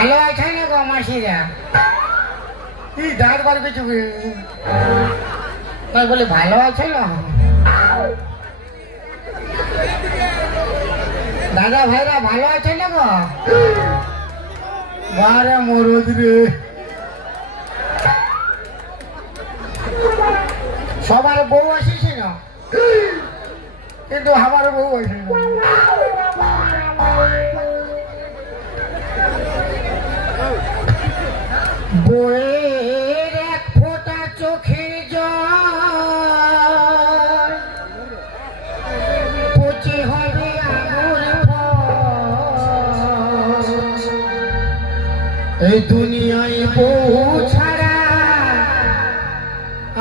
ভালো আছে না গো মাসিরা? কি দাঁত বার কিছু তাই বলে ভালো আছে না? দাদা ভাইরা ভালো আছে না গো? বারে মরদ রে, সবার বউ আসিছে না, কিন্তু আমার বউ আসে না। বউয়ের এক ফোঁটা চোখের জল পচে হবে আঙুর ফল। এই দুনিয়ায় বউ ছাড়া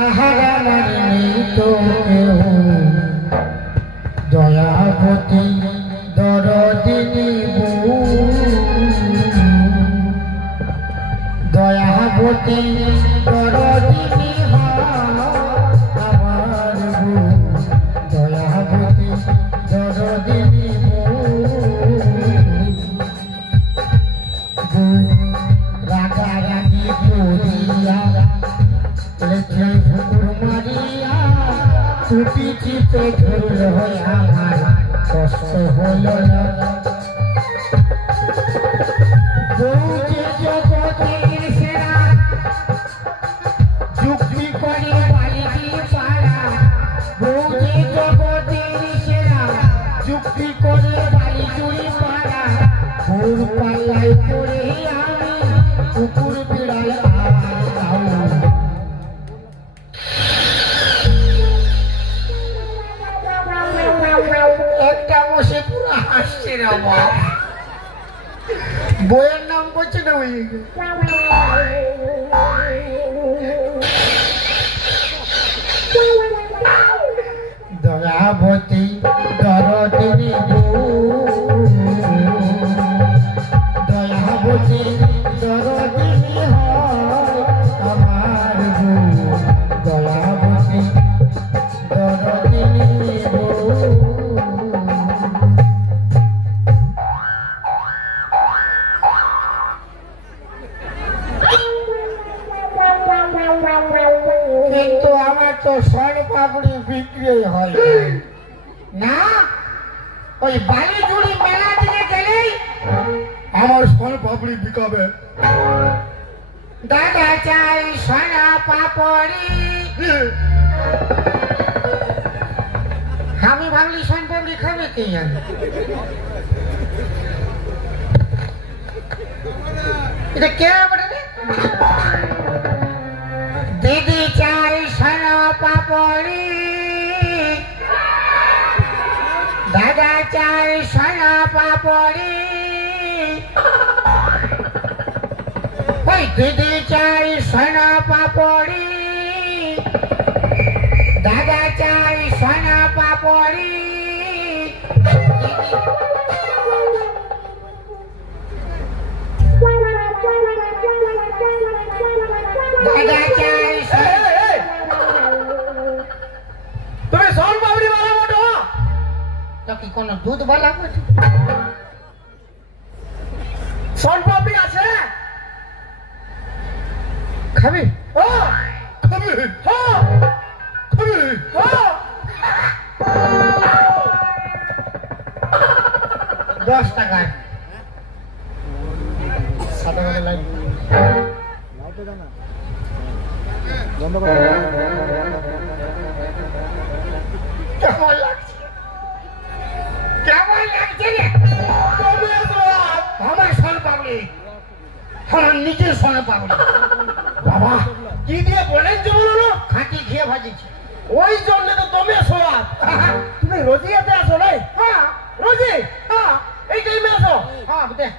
আহার আমার নেই তো কেউ। দয়াবতী দরদিনী বউ, দয়াবতী দরদিনী আমার বউ, দয়াবতী দরদিনী বউ। রাগারাগি করিয়া লেখে ভুকুর মারিয়া টুপি চিপে ধরল আমার কষ্ট হল না। বউ যে জগতের সেরা, যুক্তি করে বালিটি পাড়া। বউ যে জগতের সেরা, যুক্তি করে বালি চুরি পাড়া। বউর পাল্লায় পড়ে আমি কুকুর বিড়াল একটা বসে পুরো হাসছে রে বাপ। বইয়ের নাম করছে না ওই দয়াবতী দরদিনী বউ, দয়াবতী দরদিনী হয় আমার বউ, দয়াবতী দরদিনী বউ। কিন্তু আমার তো সোন পাপড়ি বিক্রি হয় না, ওই বালি জুড়ি মেলা দিকে গেলেই আমার সোন পাপড়ি বিকাবে। দাদা চাই সোনা পাপড়ি, আমি ভাবলি সোন পাপড়ি খাবে কে জানে। এটা কে বলে? দিদি চাই সোনা পাপড়ি, দাদা চাই সোনা পাপড়ি। ওই দিদি চাই সোনা পাপড়ি, দাদা চাই সোনা পাপড়ি। দাদা চাই তুমি সোন পাপড়ি বালা বটো তো কি কোনো দুধ বালা বটো? সোন পাপড়ি আছে খাবি? ও খাবি? হ্যাঁ খাবি? হ্যাঁ 10 টাকা সাদা করে লাইন লাউতে দাও না বন্ধ করো। কেমন লাগছে? কেমন লাগছে রে? আমার সোন পাপড়ি, আমার নিজের সোন পাপড়ি। বাবা কি দিয়ে বলেন যে বলো, খাঁটি খেয়ে ভাজিছি। ওই জন্য তো তুমি সোয়াদ। তুমি রোজি এতে আসো নাই? হ্যাঁ রোজি, হ্যাঁ এই টাইমে আসো। হ্যাঁ দেখ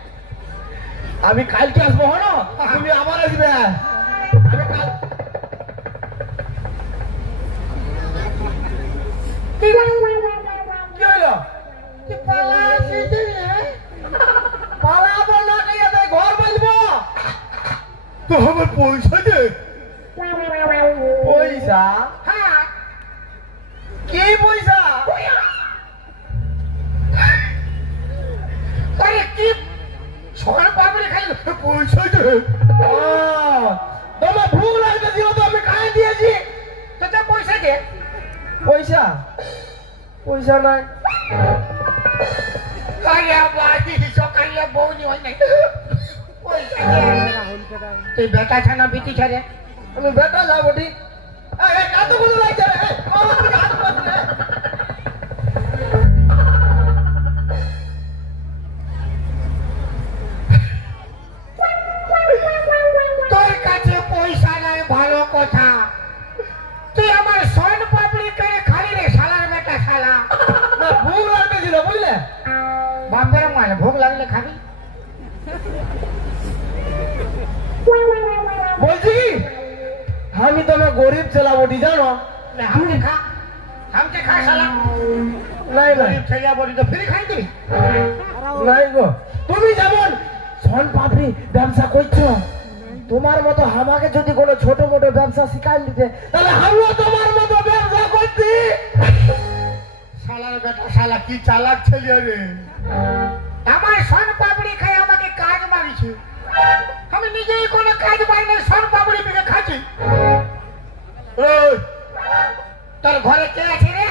আমি কালকে আসবো, হলো তুমি আবার আসবে। আমি কাল কি হলো? পালাবো না, ঘর বাঁধবো তো আমার পয়সা দে। পয়সা? হ্যাঁ কি পয়সা? আরে কি সোনা পাপড়ি খাই পয়সা দে। তোমার ভুল লাগতেছিল তো আমি খাইয়ে দিয়েছি। তো পয়সা দে। পয়সা পয়সা নাই। সকালে বউনি হয় নাই। তুই বেটা ছানা বিটি ছাড়ে। আমি বেটা যাবো ঠিক। কতগুলো লাগছে রে? তোর কাছে পয়সা নাই ভালো কথা, তুই আমার সোন পাপড়ি করে খালি রে শালার বেটা শালা। না ভোগ লাগতেছিল বুঝলে, বাপের মায়ের ভোগ লাগলে খাবি। বলছি আমি তো গরিব ছেলা বটি জানো, হামকে খা হামকে খা শালা। নাই নাই ছেলা বটি তো ফ্রি খাই দিবি। নাই গো, তুমি যেমন সোন পাপড়ি ব্যবসা করছো, তোমার মতো আমাকে যদি কোনো ছোট মোটো ব্যবসা শিখাই দিতে তাহলে আমিও তোমার মতো ব্যবসা করছি। শালার বেটা শালা কি চালাক ছেলে রে। আমার সোন পাপড়ি খাই আমাকে কাজ মারিছে, আমি নিজেই কোনো কাজ পাই না, সোন পাপড়ি পেয়ে খাচ্ছি। তোর ঘরে কে আছে রে?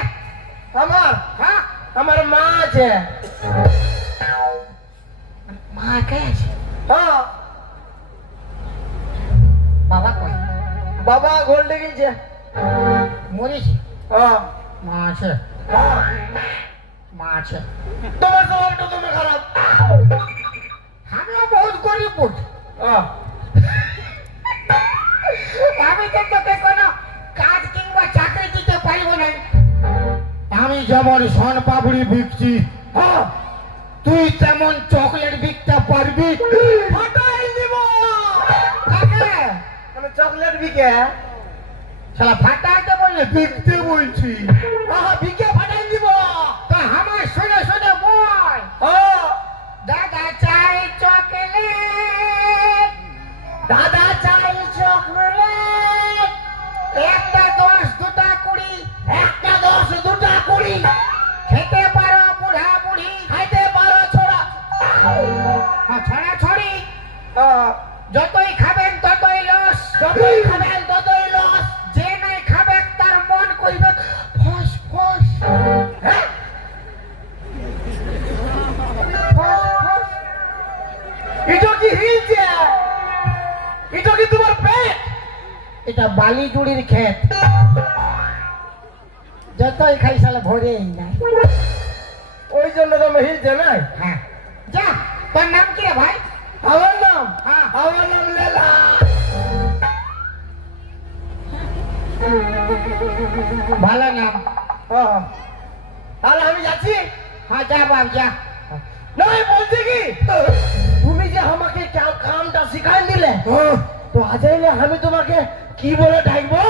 আমার হ্যাঁ আমার মা আছে। মা কে আছে? হ্যাঁ বাবা কই? বাবা গোল্ডে গেছে, মরেছে। হ্যাঁ মা আছে, মা আছে। তোমার স্বভাবটা তুমি খারাপ। আমিও বহুত গরিব বুঝ, আমি তো তোকে কোনো কাজ কিংবা চাকরি দিতে পারবো না। আমি যেমন সোন পাপড়ি বিকছি, তুই তেমন চকলেট বিকতে পারবি। ফাটাই দিব। চকলেট বিকে শালা ফাটাইতে বললে বিকতে বলছি। বিকে ফাটাই দিব। তা আমার শুনে শুনে বল। দাদা চাই চকলেট, দাদা চাই চকলেট, একটা 10 দুটা 20, একটা 10 দুটা 20, খেতে পারো বুড়া বুড়ি, খাইতে পারো ছোড়া ছড়া ছড়ি, যতই খাবেন ততই লস, যতই খাবেন ততই লস, যে নাই খাবে তার মন কইবে ফস ফস। এটা কি হিলছে? এটা কি তোমার পেট? এটা বালি জুড়ির ক্ষেত, যতই খাই সালে ভরেই নাই, ওই জন্য তুমি হিলছে না। হ্যাঁ যা, তোর নাম কি রে ভাই? আমার নাম? হ্যাঁ আমার নাম লেলা। ভালো নাম। তাহলে আমি যাচ্ছি। হ্যাঁ যা বাপ যা। নয় বলছি কি, তুমি যে আমাকে কামটা শিখাই দিলে, তো আজ এলে আমি তোমাকে কি বলে ডাকবো?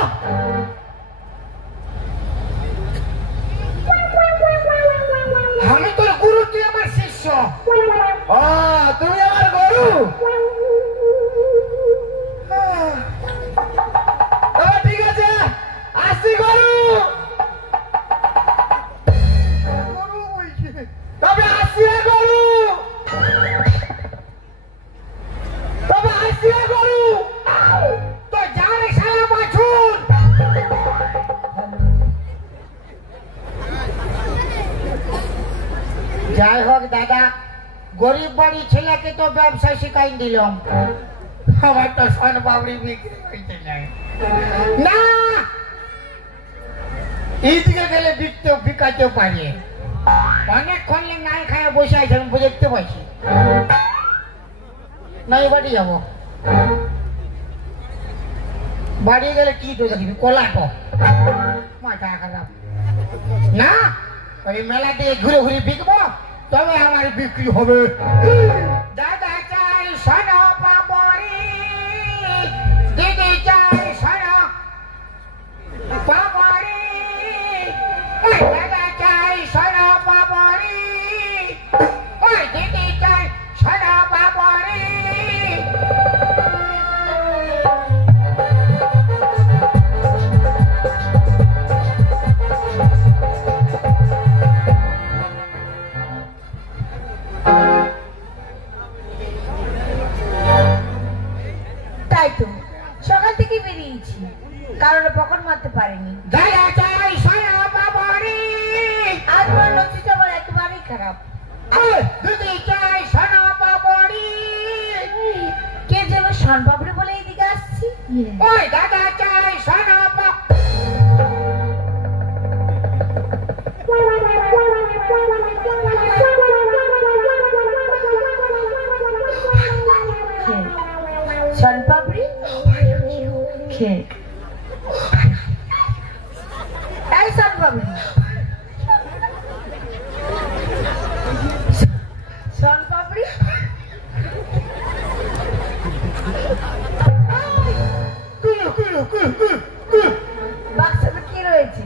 আমি তোর গুরু, তুই আমার শিষ্য। তুমি আমার গুরু। ঠিক আছে আসি গুরু। গুরু বলছে তবে আসিয়া গুরু, তবে আসিয়া গুরু। তো যারে সারা বাছুর। যাই হোক দাদা, গরিব বাড়ি ছেলেকে তো ব্যবসা শিখাই দিলাম, আমার তো সোন পাপড়ি বিক্রি করতে নাই। না এইদিকে গেলে বিকাতেও পারে, অনেকক্ষণ নাই খায় বসে আছে, আমি দেখতে পাচ্ছি। নাই বাড়ি যাবো, বাড়ি গেলে কি তো দেখবি কলাটো, মাথা খারাপ। না ওই মেলা দিয়ে ঘুরে ঘুরে বিকবো, তবে আমার বিক্রি হবে। দাদা চাই সোন পাপড়ি, দিদি চাই সোন পাপড়ি, দাদা চাই সোন পাপড়ি, ওই দিদি চাই সোন পাপড়ি। পারিনি। দাদা চাই সোনা পাপড়ি। আর তোমার নচিটা আমার একেবারেই খারাপ। দিদি চাই সোনা পাপড়ি। কে যেন শনপাপড়ি বলে এইদিকে আসছি। ওই দাদা চাই সোনা শনপাপড়ি খে এই শনপাপড়ি শনপাপড়ি বাক্সাতে কি রয়েছে?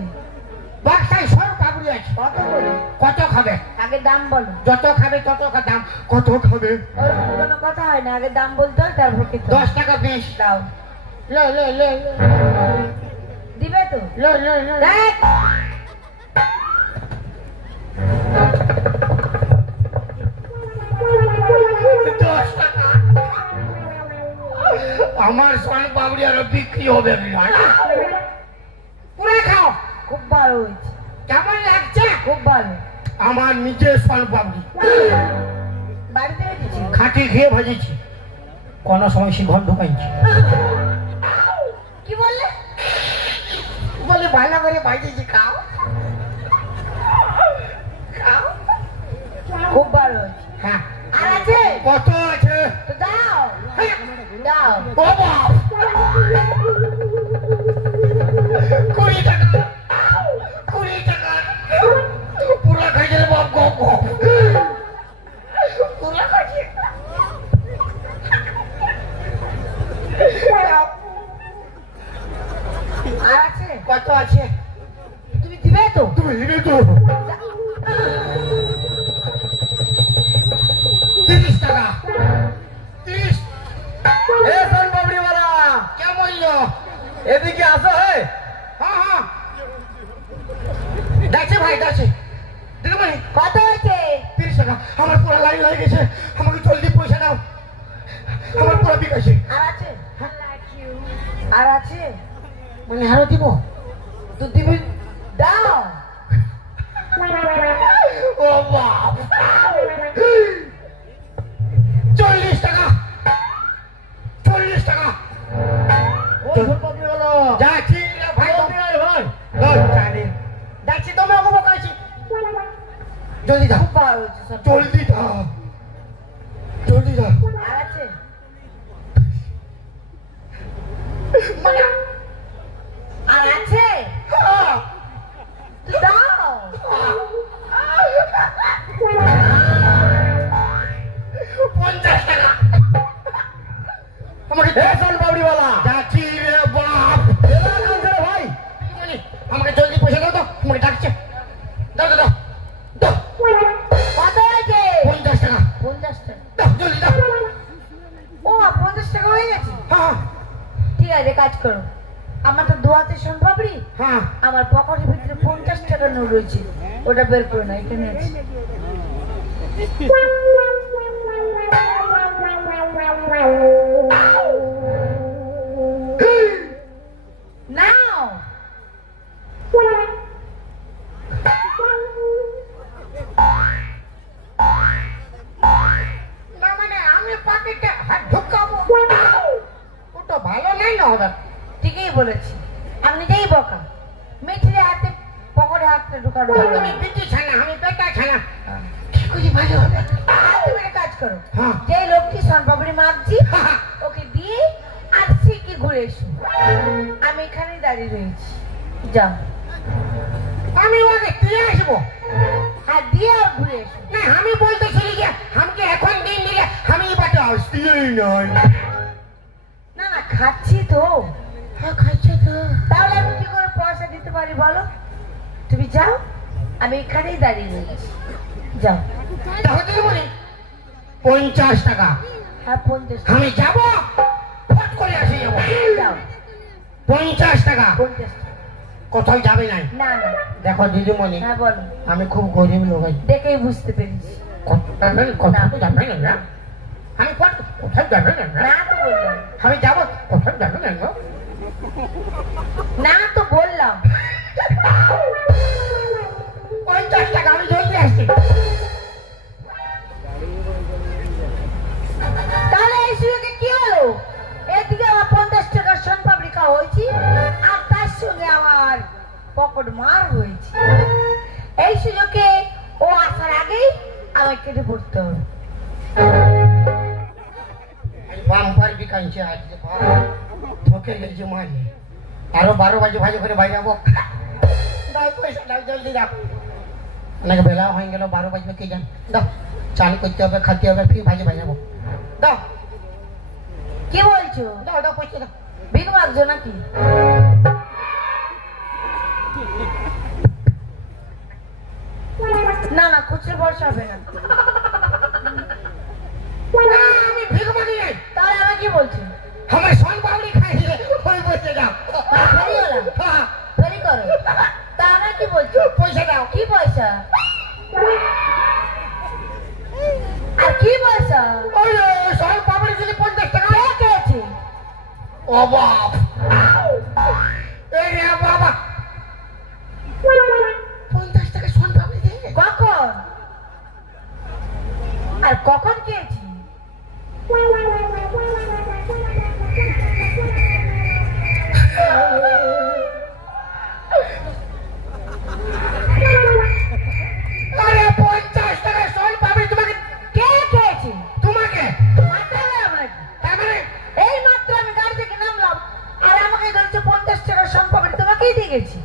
বাক্সায় সর পাপড়ি আছে। কত করে? কত খাবে? আগে দাম বলো। যত খাবে তত দাম। কত খাবে? ওরকম কোনো কথা হয় না, আগে দাম বলতে হয় তারপর খেতে হয়। 10 টাকা বেশ। দাও। লে লে লে দিবে তো? লে লে লে দেখ আমার সোন পাপড়ি আরো বিক্রি হবে না। পুরো খাও। খুব ভালো হয়েছে। কেমন লাগছে? খুব ভালো। আমার নিজের সোন পাপড়ি বাড়িতে রেখেছি। খাঁটি খেয়ে ভাজেছি, কোন সময় সে ঘর ঢুকাইছি। কি বললে? বলে ভালো করে ভাজেছি, খাও খাও। খুব ভালো হয়েছে। হ্যাঁ। আর আছে? কত আছে? তো দাও দাও। ও বাপ, 20 টাকা। 20 টাকা পুরা খাইছে রে বাপ। গপ গপ পুরা খাইছে। আর আছে? কত আছে? তুমি দিবে তো? তুমি দিবে তো? 30 টাকা। 30। এ সোন পাপড়ি वाला কেমন? এদিকে আসো। হে হ্যাঁ হ্যাঁ দেখছে ভাই, দেখছে। দিদিমণি কত হয়েছে? 30 টাকা। আমার পুরো লাইন হয়ে গেছে, আমাকে জলদি পয়সা দাও। আমার পুরো বিকাশে। আর আছে? আর আছে? মানে আরো দিব? তো দিবি, দাও। ও বাপ, 40 টাকা। 40 টাকা। ও সোন পাপড়ি वाला যাচ্ছি রে ভাই। ভাই জানি যাচ্ছি, তুমি ওকে বকাইছি। জলদি দাও, খুব ভালো হয়েছে সব। জলদি দাও, জলদি দাও। আর আছে? আর আছে? হ্যাঁ। তো দাও। পঞ্চাশ টাকা। আমাকে এ সোন পাপড়ি वाला যাচ্ছি রে বাপ। এলা কাছে রে ভাই। দিদিমণি, আমাকে জলদি পয়সা দাও তো, আমাকে ডাকছে। দাও দাও দাও দাও। কত হয়েছে? 50 টাকা। 50 টাকা। দাও জলদি দাও। ও 50 টাকা হয়ে গেছে। হ্যাঁ ঠিক আছে, কাজ করো। আমার তো দোয়াতে শনপাপড়ি, হ্যাঁ। আমার পকেটের ভিতরে 50 টাকা নোট রয়েছে, ওটা বের করে না, এখানে আছে। নাও। না মানে আমি পকেটে হাত ঢুকাবো, ওটা ভালো নাই না হবে। ঠিকই বলেছি, আপনি যেই বকা মিঠিলে হাতে পকেটে হাতটা ঢুকানো ভালো তুমি না। বিটি ছানা, আমি পেটা ছানা, হ্যাঁ। কি করে ভালো হবে? আর তুমি একটা কাজ করো, হ্যাঁ। যে লোকটি শনপাপড়ি মাগছি ওকে দিয়ে আর কি ঘুরে এসো। আমি এখানেই দাঁড়িয়ে রয়েছি, যাও। আমি ওকে দিয়ে আসবো। আর দিয়ে আর ঘুরে এসো। না আমি বলতেছিলি যে আমাকে এখন দিন দিলে আমি এই বাটে আসতেই নয়। না না, খাচ্ছি তো। হ্যাঁ খাইছে তো। তাহলে আমি কি করে পয়সা দিতে পারি বলো? তুমি যাও, আমি এখানেই দাঁড়িয়ে রয়েছি, যাও। তাহলে দিদিমণি 50 টাকা। হ্যাঁ 50 টাকা। আমি যাবো, ফট করে আসে যাবো। যাও। 50 টাকা। 50 টাকা। কোথাও যাবে নাই। না না। দেখো দিদিমণি, হ্যাঁ বলো। আমি খুব গরিব লোক আছি। দেখেই বুঝতে পেরেছি। কোথাও যাবে না। আমি কোথাও যাবে না। না তো বললাম। আমি যাবো, কোথাও যাবে না। না তো বললাম। চম্পট মার হয়েছে। এই সুযোগে ও আসার আগেই আমায় কেটে পড়তে হবে। বাম্পার বিকাইছে আজকে ধোকে গেছে মারি। আরো 12 বাজে ভাজে করে বাইরে যাবো। দাও পয়সা দাও, জলদি দাও। অনেক বেলা হয়ে গেল, 12 বাজবে কে জান। দাও, চান করতে হবে, খাতে হবে, ফির ভাজে ভাই যাবো। দাও কি বলছো? দাও দাও পয়সা দাও। ভিক মাগছো নাকি? না না, খুচরো পয়সা হবে না। আমি ভিক মাগি নাই। তাহলে আমি কি বলছি? আমি সোন পাপড়ি খাই রে, ওই বসে যাও। ফেরি হলাম, হ্যাঁ, ফেরি করো। তা আমি কি বলছো? পয়সা দাও। কি পয়সা? আর কি পয়সা? ওই সোন পাপড়ি দিলে 50 টাকা। কে খেয়েছে? ও বাপ, এই রে বাবা, 50 টাকা সোন পাপড়ি দিয়ে কখন? আর কখন খেয়েছি? আরে 50 টাকা সোন পাপড়ি তোমাকে কে খেয়েছে? তোমাকে মাথা খারাপ নাকি? তার মানে এই মাত্র আমি গাড়ি থেকে নামলাম আর আমাকে ধরছে 50 টাকা সম্পর্কে তোমাকেই দিয়ে গেছি।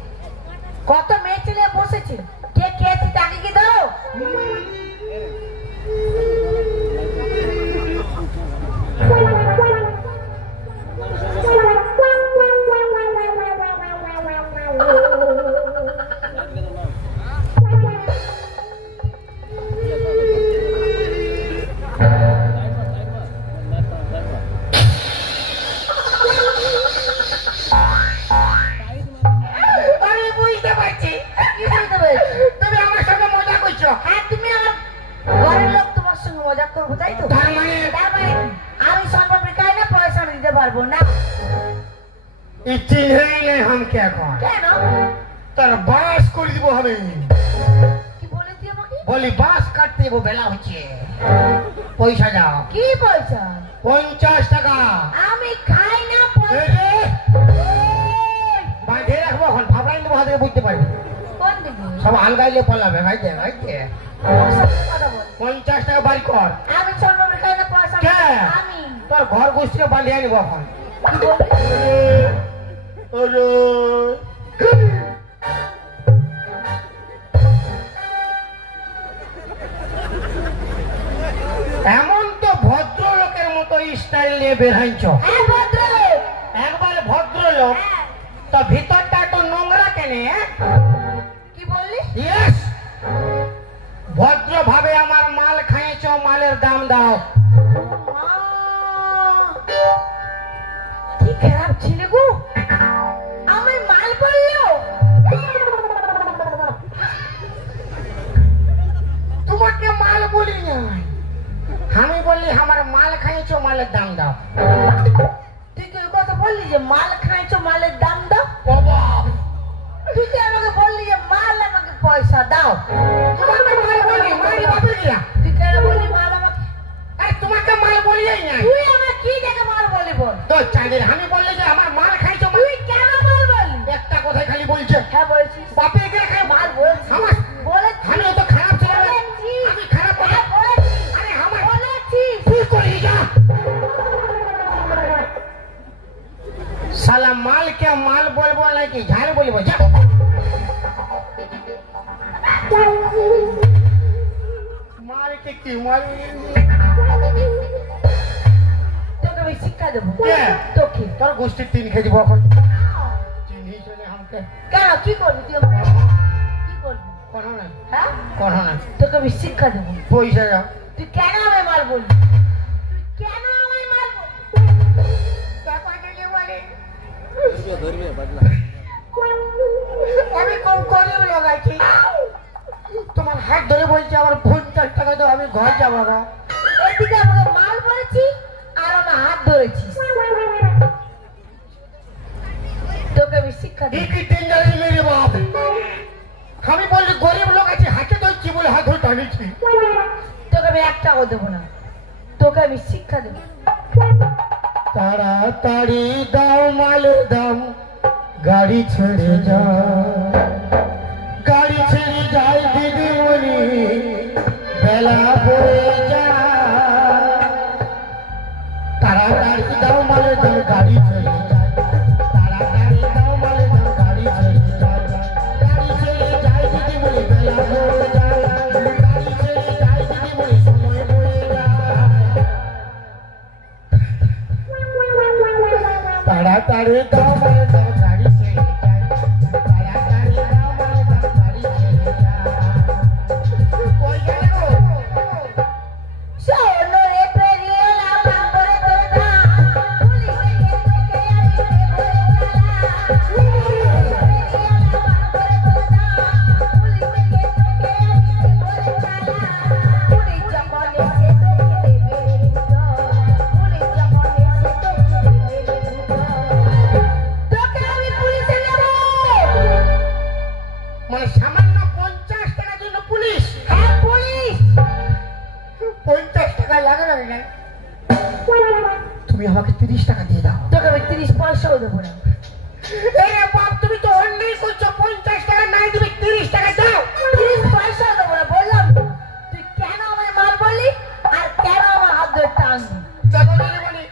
কত মেয়ে ছেলে বসেছে, কে খেয়েছে তাকে কি ধরো? আমি বুঝতে পারছি কি বুঝতে পেরেছো? তুমি আমার সঙ্গে মজা করছো। হ্যাঁ, তুমি আমার ঘরের লোক, তোমার সঙ্গে মজা করবো তাই তো? তার মানে তার মানে কি? আমি সম্পর্কে খাই না, পয়সা আমি দিতে পারবো না। চিনই নেই আমাকে এখন। কেন? তার বাস করে দিব আমি। কি বলেছি আমাকে? বলি বাস কাটতে দেবো, বেলা হচ্ছে। পয়সা দাও। কি পয়সা? 50 টাকা। আমি খাই না এই পয়সা। যে, বাঁধে রাখবো এখন, ভাবলাই দেবো, হাতে বুঝতে পারবি। কোন দিকে? সব আলগাইলে পলাবে, ভাইতে ভাইতে। আমার সাথে কথা বল। 50 টাকা বাড়ি কর। আমি সম্পর্কে খাই না, পয়সা আমি কে? আমি তোর ঘর গোষ্ঠীকে বাঁধিয়ে নিবো এখন। কি বলবি? এমন তো ভদ্রলোকের মতো স্টাইল নিয়ে বের হইছ। হ্যাঁ, ভদ্রলোক। একবার ভদ্রলোক, হ্যাঁ। তো ভিতরটা এত নোংরা কেনে? কি বললি? ইয়েস, ভদ্র ভাবে আমার মাল খাইছ, মালের দাম দাও। মা, কি খারাপ ছিল গো, আমি মাল বললো। তোমাকে মাল বলি নাই, আমি বললি আমার মাল খাইছ, মালের দাম দাও। তুই কি ওই কথা বললি যে মাল খাইছো, মালের দাম দাও? বাবা, তুই কি আমাকে বললি যে মাল আমাকে পয়সা দাও? তোমাকে মাল বলি, মারি বাপের গিয়া। তুই কেন বললি মাল আমাকে? আরে তোমাকে মাল বলিই নাই তুই আমার কি দেখে মাল বলি বল? তো চাঁদের। আমি বললি যে আমার মাল খাইছ, তুই কেন মাল বললি? একটা কথাই খালি বলছে হ্যাঁ বলছিস। বাপের গিয়া খাই মাল। মাল বলছিস। আমার বলেছিস। আমি তো খারাপ ছিল না। বলেছিস। আমি খারাপ কথা। হ্যাঁ, বলেছিস। আরে আমার বলেছিস। তুই করি যা। साला माल क्या माल बोलबो नाकि झाल बोलबो जा। माल के की माल তোকে আমি শিক্ষা দেবো। কে? তোকে। তোর গোষ্ঠী তিন খেয়ে দিব এখন। চিনি চলে আমাকে কেন, কি করবি তুই আমাকে? কি করবি? কোনো না হ্যাঁ, কোনো না তোকে আমি শিক্ষা দেবো। পয়সা দাও। তুই কেন আমায় মাল বললি? তুই কেন আমায় মাল বললি? টাকাটাকে বলে আমি কম গরিব লোক আছি। তোমার হাত ধরে বলছি আমার 50 টাকা দাও, আমি ঘর যাবো না। এদিকে আমাকে মাল বলেছি আর আমার হাত ধরেছিস। তোকে আমি শিক্ষা দেবো। কি ডেঞ্জারি মেরে বাপ। আমি বললি গরিব লোক আছে, হাতে ধরছি বলে হাত ধরে টানিছি। তোকে আমি এক টাকাও দেবো না, তোকে আমি শিক্ষা দেবো। তাড়াতাড়ি দাও মালের দাম, গাড়ি ছেড়ে যায়, গাড়ি ছেড়ে যায় দিদিমণি, বেলা পড়ে যায়। তাড়াতাড়ি দাও মালে দাও গাড়ি ছেড়ে যায়, তাড়াতাড়ি দাও মালে দাও গাড়ি ছেড়ে যায়, গাড়ি ছেড়ে যায় দিদিমণি, বেলা পড়ে যায়, গাড়ি ছেড়ে যায় দিদিমণি, সময় পড়ে যায়। তাড়াতাড়ি দাও মালে দাও গাড়ি ছেড়ে যায়, তাড়াতাড়ি দাও মালে দাও গাড়ি ছেড়ে যায়। কই গেল গো? শোনো রে পেরিয়ে এলাম করে করে দা পুলিশে গিয়ে তোকে আমি বলে মানে সামান্য 50 টাকার জন্য পুলিশ? হ্যাঁ পুলিশ 50 টাকা লাগে না রে? তুমি আমাকে 30 টাকা দিয়ে দাও। তোকে আমি 30 পয়সাও দেবো না। এরে বাপ, তুমি তো অন্যায় করছো, 50 টাকা নাই দিবে 30 টাকা দাও। 30 পয়সাও দেবো না বললাম। তুই কেন আমায় মার বললি আর কেন আমার হাত ধরে টানলি? দেখো দিদিমণি,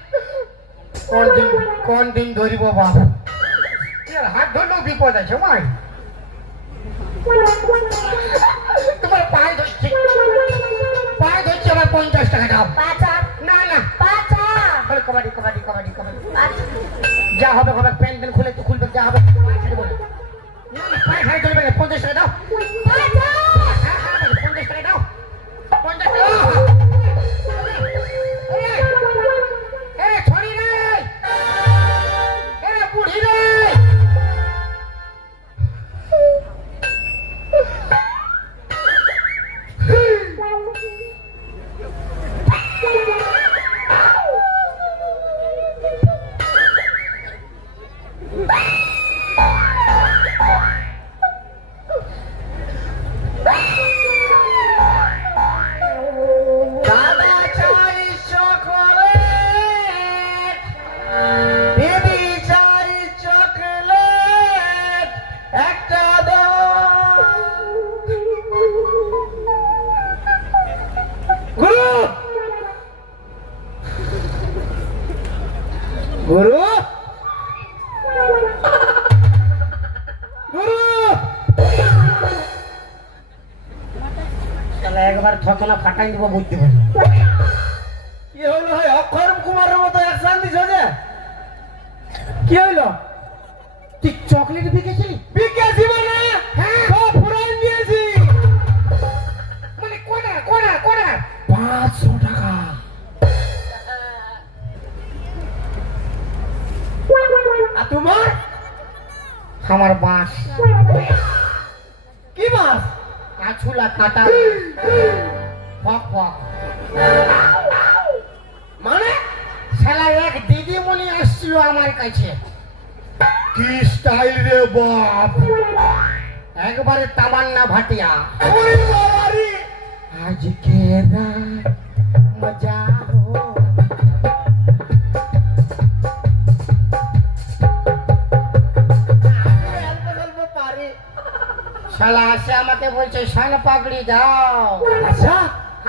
কোন দিন ধরিব বাপ, এর হাত ধরলেও বিপদ আছে মাই। তোমার পায়ে ধরছি, পায়ে ধরছি, আমার 50 টাকা দাও। পাচা না না, পাচা বলে কবাডি কবাডি কবাডি কবাডি, পাচা যা হবে হবে, প্যান্ট খুলে তো খুলবে, যা হবে পায়ে খালি বলে। না না, পায়ে খালি ধরবে না, 50 টাকা দাও। পাচা হ্যাঁ হ্যাঁ বলে, 50 টাকা দাও, 50 টাকা দাও। এ ছড়ি রে, এ বুড়ি রে। দাদা চাই চকলেট, দিদি চাই চকলেট, একটা দাও। গুরু, গুরু, গুরু, তাহলে একবার থতনা ফাটাই দিব, বুঝতে পারি। কি হইলো ভাই? অক্ষর কুমারের মতো অ্যাকশন দিছ যে? কি হইলো? তুই চকলেট বিকেছিলি? বিকেছি মানে? হ্যাঁ। সব ফুরাই দিয়েছি। মানে কোনা কোনা কোনা 500 টাকা। আর তোমার? আমার বাঁশ, কি মাছ? আছুলা কাটা, ফক ফক। মানে? শালা এক দিদিমণি আসছিল আমার কাছে, কি স্টাইল রে বাপ, একবারে তামান্না ভাটিয়া। ওই বাবারি! আজকে রাত মজা হো। অল্প পারি। শালা আসে আমাকে বলছে শান পাপড়ি দাও, আচ্ছা,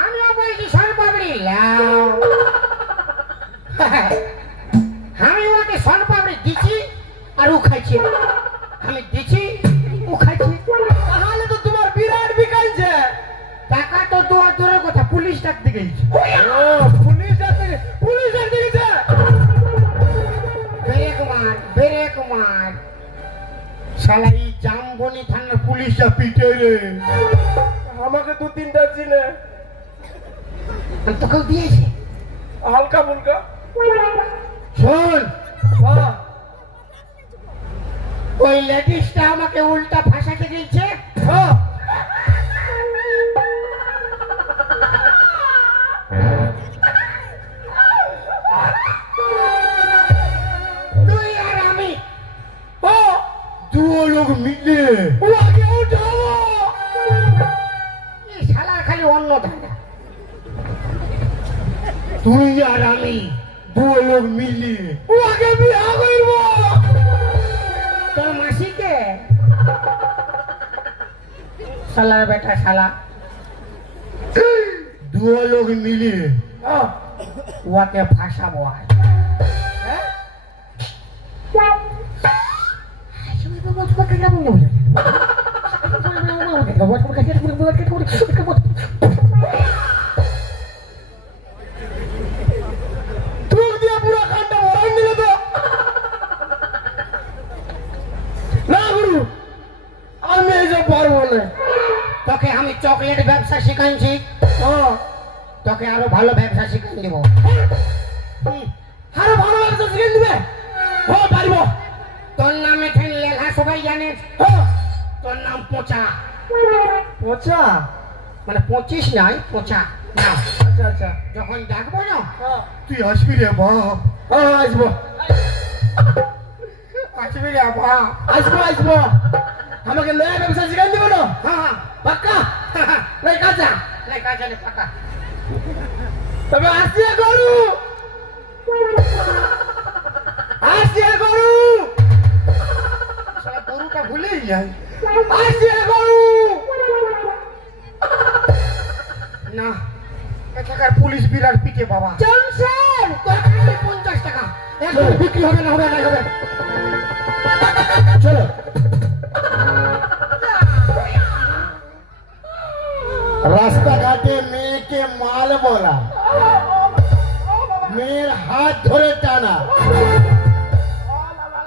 আমিও বলছি শান পাপড়ি লাও। আমি ওকে শান পাপড়ি দিচ্ছি আর ও খাইছে, আমি দিচ্ছি ও খাইছে। তাহলে তো তোমার বিরাট বিকাইছে। টাকা তো দোয়া দূরের কথা, পুলিশ ডাকতে গেছে। ও, পুলিশ ডাকতে গেছে। ব্রেক মার, ব্রেক মার। শালা এই জামবনি থানার পুলিশটা পিটে রে। আমাকে 2-3টা চিনে, তোকেও দিয়েছে? হালকা ফুলকা। শোন, বাহ, ওই লেডিসটা আমাকে উল্টা ফাঁসাতে গেছে। হ্যাঁ। তুই আর আমি दो लोग मिले এই শালার খালি অন্য ধান্দা। তুই আর আমি 2 लोग मिले তোর শালার বেটা শালা দুও লোক মিলিয়ে ওকে ফাঁসাবো আজ। তুই দিয়ে পুরো খানটা ভরাই নিলে তো না গুরু, আমি এইসব পারবো না। তোকে আমি চকলেট ব্যবসা শিখাইছি, তোকে আরো ভালো ব্যবসা শিখাই দিব। আরো ভালো ব্যবসা শিখাই দিবে? ও পারবো। তোর নাম এখানে লেখা সবাই জানে, তোর নাম পোচা। পচা মানে 25 নাই, পোচা না। আচ্ছা আচ্ছা, যখন ডাকবো না তুই আসবি রে বাপ। আসবো আসবি রে বাপ। আসবো আসবো। আমাকে নয়া ব্যবসা শিখাই দিব না? হ্যাঁ পাক্কা নাই কাঁচা? নাই কাজে পাকা। তবে আসিয়া গরু, আসিয়া গরু, সারা গরুটা ভুলেই যায়। আসিয়া গরু। না এখানকার পুলিশ বিরাট পিটে বাবা। জনসন তোর কাছে 50 টাকা একদম বিক্রি হবে না, হবে না হবে। চলো রাস্তাঘাটে মেয়েকে মাল বলা, মেয়ের হাত ধরে টানা,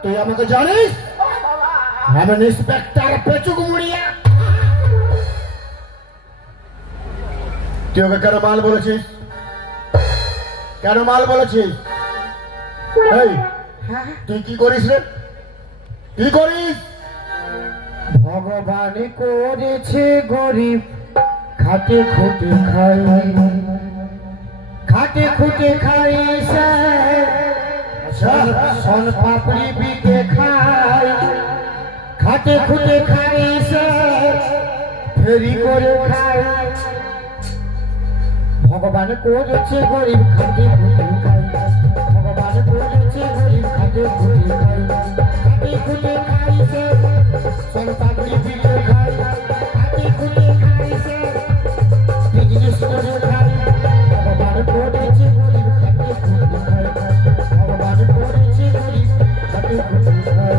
তুই আমাকে জানিস? আমি ইন্সপেক্টর পেচুক মুড়িয়া। তুই ওকে কেন মাল বলেছিস? কেন মাল বলেছিস? এই তুই কি করিস রে? কি করিস? ভগবান করেছে গরিব, খাটে খুটে খাই, খাটে খুটে খাই, সোন পাপড়ি বিকে খাই, খাটে খুটে খাই, ফেরি করে খাই। ভগবান করেছে গরিব, খাটে খুটে খাই, ভগবান করেছে গরিব, খাটে খুটে খাই, খাটে খুটে খাই, সোন পাপড়ি বিকে খাই, খাটে খুটে খাই, বিজনেস করে খাই। ভগবান করেছে গরিব, খাটে খুটে খাই, ভগবান করেছে গরিব, খাটে খুটে খাই।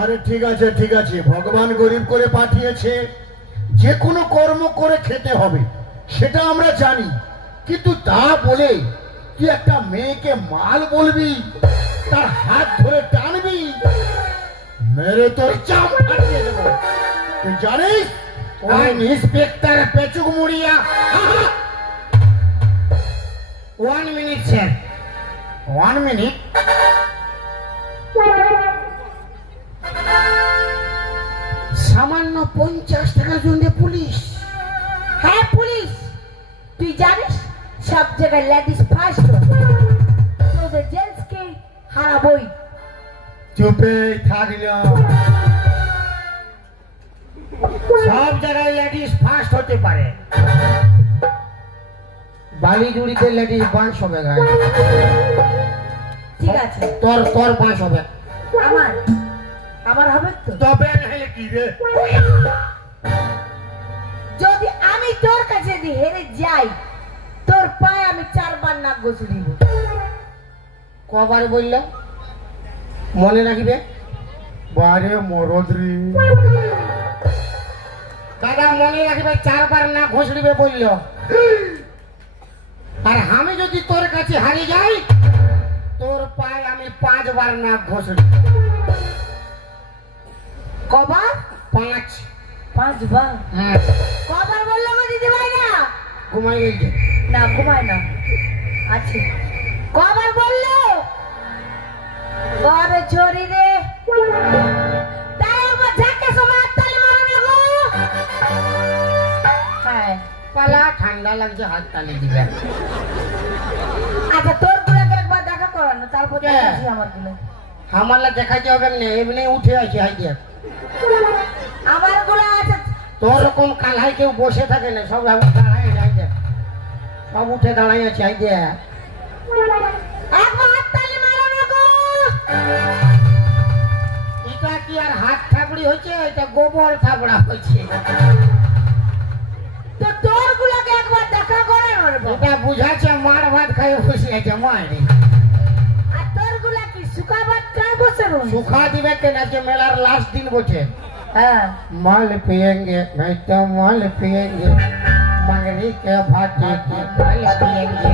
আরে ঠিক আছে ঠিক আছে, ভগবান গরিব করে পাঠিয়েছে, যে কোনো কর্ম করে খেতে হবে সেটা আমরা জানি, কিন্তু তা বলে তুই একটা মেয়েকে মাল বলবি, তার হাত ধরে টানবি, মেরে তোর চাপ ফাটিয়ে দেবো। তুই জানিস ওই ইন্সপেক্টর পেচুক মুড়িয়া। 1 মিনিট স্যার, 1 মিনিট। সামান্য 50 টাকার জন্য পুলিশ? হ্যাঁ পুলিশ। তুই জানিস সব জায়গায় লেডিস ফার্স্ট, তোদের জেন্টসকে হারাবই। চুপে থাকলো, সব জায়গায় লেডিস ফার্স্ট হতে পারে, বালি জুড়িতে লেডিস বাঁশ হবে গায়ে। ঠিক আছে, তোর তোর বাঁশ হবে, আমার আমার হবে তো। তবে নাহলে কি রে? যদি আমি তোর কাছে যদি হেরে যাই, তোর পায়ে আমি 4 বার নাক ঘষে দিব। কবার বলল মনে রাখবে? বারে মরদরি দাদা মনে রাখবে, 4 বার না ঘষড়িবে বলল। আর আমি যদি তোর কাছে হারিয়ে যাই, তোর পায়ে আমি 5 বার না ঘষড়ি। কবার? 5। 5 বার? হ্যাঁ। কবার বললো গো দিদি ভাই? না ঘুমাই গেছে না, ঘুমায় না, আছে। কবার বললো? ঘরে চোরি রে, তাই একবার ঝাঁকে সময় তালে মারো না গো। হ্যাঁ পালা, ঠান্ডা লাগছে, হাত তালি দিবে। আচ্ছা তোর গুলাকে একবার দেখা করানো, তারপর কে? দেখাচ্ছি আমার গুলো। আমারলা দেখাইতে হবে না, এমনি উঠে আসি। হাই দিয়ে আমার গুলো আছে। তোর রকম কালহাই কেউ বসে থাকে না, সব দাঁড়াই যায়, সব উঠে দাঁড়াই আছে। হাই দিয়ে একবার হাত তালি মারো না গো। এটা কি আর হাত ঠাকুরি হচ্ছে গোবর থাবড়া হচ্ছে। তো তোর গুলাকে একবার দেখা করে এটা বুঝাচ্ছে মার ভাত খাই বসে আছে মারি। আর তোর গুলা কি শুকা ভাত খাই বসে রয়েছে? सुखा दिवे के ना मेलार लास्ट दिन बोचे হ্যাঁ माल पिएंगे नहीं तो माल पिएंगे मंगनी के भाटी की माल पिएंगे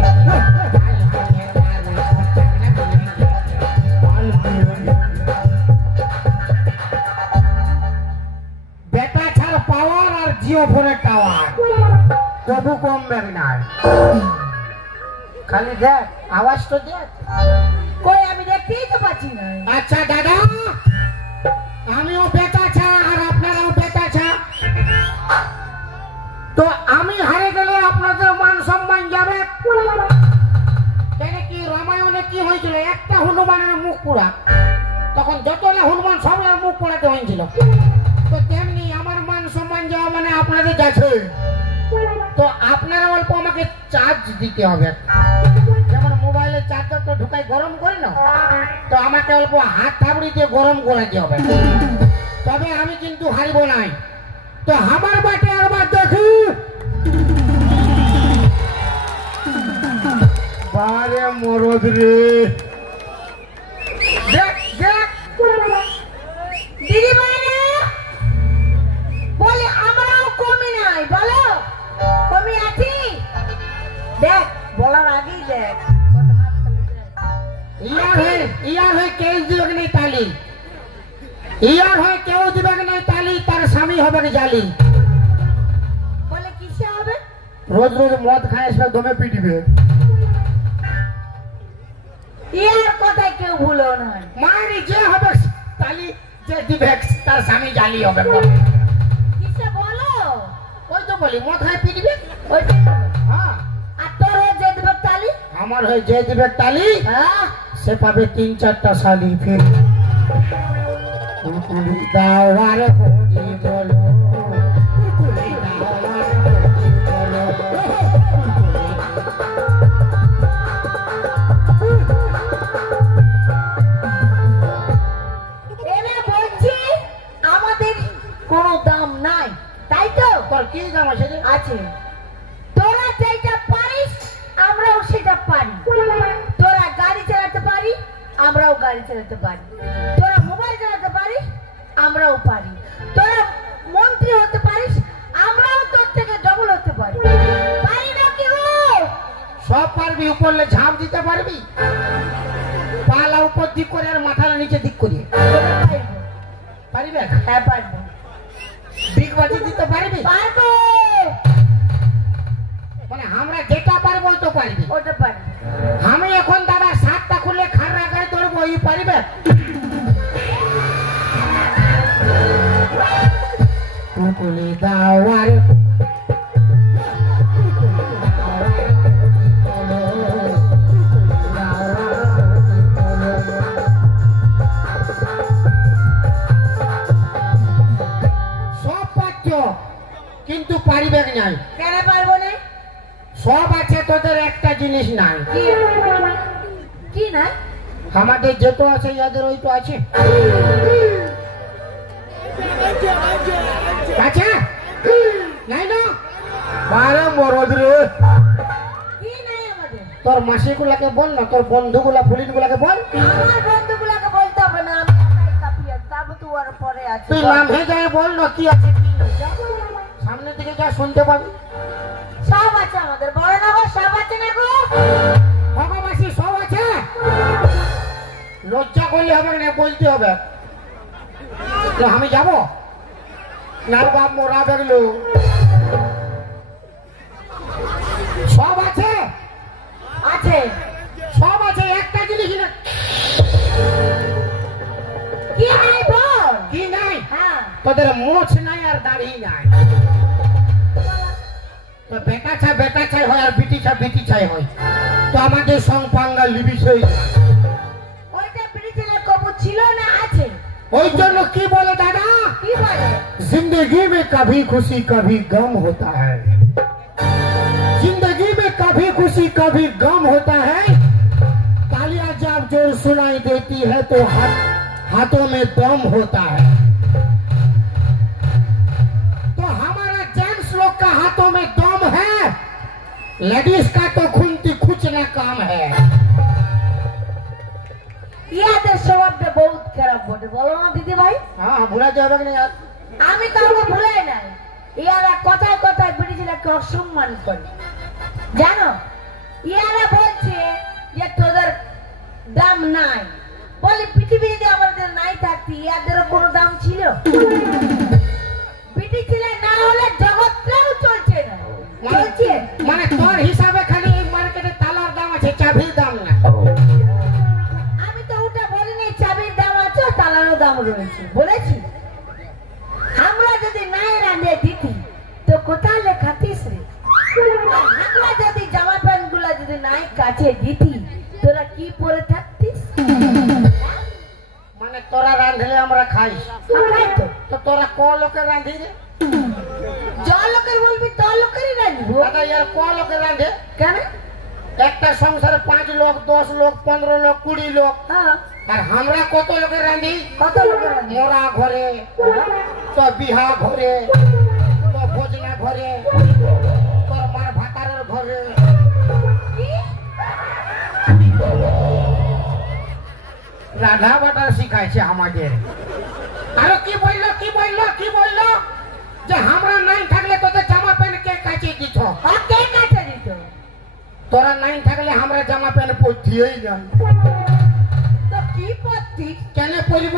बेटा छाड़ पावर और जियो फोन टावर कबू कम बेगनार खाली देख आवाज तो देख কই আমি দেখতেই তো পাচ্ছি না। আচ্ছা দাদা আমিও বেটা ছা আর আপনারাও বেটা ছা তো আমি হারে গেলে আপনাদের মান সম্মান যাবে কেন কি রামায়ণে কি হয়েছিল একটা হনুমানের মুখ পোড়া তখন যত না হনুমান সবলা মুখ পোড়াতে হয়েছিল তো তেমনি আমার মান সম্মান যাওয়া মানে আপনাদের যাচ্ছে তো আপনারা অল্প আমাকে চার্জ দিতে হবে যেমন মোবাইলের চার্জার তো ঢুকাই গরম করি না তো আমাকে অল্প হাত থাবড়ি দিয়ে গরম করাতে হবে তবে আমি কিন্তু হারিব নাই তো আমার বাটে একবার দেখি বারে মরদ রে দেখ দেখ দিদি মানে বলে আমরাও কমি নাই বলো কমি আছি দেখ বলার আগেই দেখ কত হাত তালি দেখ। ইয়ার হয়ে কেউ দিবে নাই তালি ইয়ার হয়ে কেউ দিবে নাই তালি তার স্বামী হবে জালি বলে কিসে হবে? রোজ রোজ মদ খায় এসে দমে পিটিবে ইয়ার কথায় কেউ ভুলো না। মারি যে হবে তালি যে দিবে তার স্বামী জালি হবে কিসে বলো? ওই তো বলি মদ খায় পিটিবে ওইটাই হবে। হ্যাঁ আর তোর হয়ে যে দেবে তালি আমার হয়ে যে দিবে তালি হ্যাঁ সে পাবে 3-4টা শালি ফির দাওয়ার হরি বলো এনে বলছি আমাদের কোনো দাম নাই তাই তো? তোর কি দাম আছে রে? আছে তোরা যেটা পারিস আমরাও সেটা পারি তোরা গাড়ি চালাতে পারি আমরাও গাড়ি চালাতে পারি তোরা মোবাইল চালাতে পারিস আমরাও পারি তোরা মন্ত্রী হতে পারিস আমরাও তোর থেকে ডবল হতে পারি পারি না কি গো? সব পারবি উপরলে ঝাঁপ দিতে পারবি পালা উপর দিক করে আর মাথাটা নিচে দিক করিয়ে এটা পারবো। পারিবে হ্যাঁ পারবো বিগ বাজি দিতে পারবি পারবো মানে আমরা যেটা পারবো তো পারবি ওটা পারবো আমি এখন দাদা 7টা খুলে খাররা গায়ে ধরবো ই পারিবে পুতুলি দাওয়ার সব পাচ্ছ কিন্তু পারিবে নাই কেন পারবো না? সব আছে তোদের একটা জিনিস নাই কি কি না? আমাদের যেটা আছে ইয়াদের ওই তো আছে আছে নাই না বারে মরদ রে কি নাই আমাদের? তোর মাসিগুলাকে বল না তোর বন্ধুগুলা পুলিশগুলাকে বল আমার বন্ধুগুলাকে বলতে হবে না আমি একাই কাঁপিয়ে যাবো তো আর পরে আছে তুই নাম হয়ে যায় বল না কি আছে কি নেই যা। সামনের দিকে যা শুনতে পাবি সব আছে আমাদের বড় নগর সব আছে না গো ভগবাসী সব আছে লজ্জা করলে হবে না বলতে হবে তো আমি যাব না বাপ মোরা দেখলো সব আছে আছে সব আছে একটা জিনিস না কি নাই বল কি নাই হ্যাঁ তোদের মোছ নাই আর দাড়ি নাই তো বেটা ছাই হয় আর বিটি ছাই হয় তো আমাদের সং পাঙ্গা লিবি সেই ওইটা ব্রিটিশের কবর ছিল না আছে ওই জন্য কি বলে দাদা কি বলে जिंदगी में कभी खुशी कभी गम होता है जिंदगी में कभी खुशी कभी गम होता है तालियां जब जोर सुनाई देती है तो हाथों में दम होता है लेडीज का तो खुंती खुचना काम है। ইয়াদের স্বভাবটা বহুত খারাপ বটে, বলো না দিদি ভাই? हाँ भूला जाओगे नहीं यार। আমি কাউকে ভুলাই নাই। ইয়ারা কথায় কথায় ব্রিটিশরাকে অসম্মান করে, জানো? ইয়ারা বলছে যে তোদের দাম নাই, বলে পৃথিবী যদি আমাদের নাই থাকতি ইয়াদেরও কোনো দাম ছিল? ব্রিটিশরা না হলে জগৎটাও চলছে না, চলছে? মানে তোর হিসাবে খালি এই মার্কেটে তালার দাম আছে, চাবির দাম না। আমি তো ওটা বলিনি চাবির দাম আছে তালারও দাম রয়েছে, বলেছি। আমরা যদি নাই রাঁধে দিতি তো কোথায় লেখাতিস রে? আমরা যদি জামা প্যান্ট গুলা যদি নাই কাছে দিতি তোরা কি পরে থাকতিস? মানে তোরা রাঁধলে আমরা খাইস, খাই তো। তো তোরা ক লোকের রাঁধি রে? য লোকের বলবি ত লোকেরই রাঁধবো। দাদা ইয়ার ক লোকের রাঁধে? কেন? একটা সংসারে 5 লোক 10 লোক 15 লোক 20 লোক, হ্যাঁ, আর আমরা কত লোকের রাঁধি? কত লোকের রাঁধবো? মোরা ঘরে, তো বিহা ঘরে, তো ভোজনা ঘরে, তোর মার ভাতারের ঘরে। রাধা বাটা শিখাইছে আমাদের। আরো কি বললো কি বললো কি বললো যে আমরা নাই থাকলে তোদের জামা প্যান্ট কে কাচে দিত? আর কে কাছে দিত? তোরা নাই থাকলে আমরা জামা প্যান্ট পরতেই নাই। তো কি পড়তিস? কেন পরিব?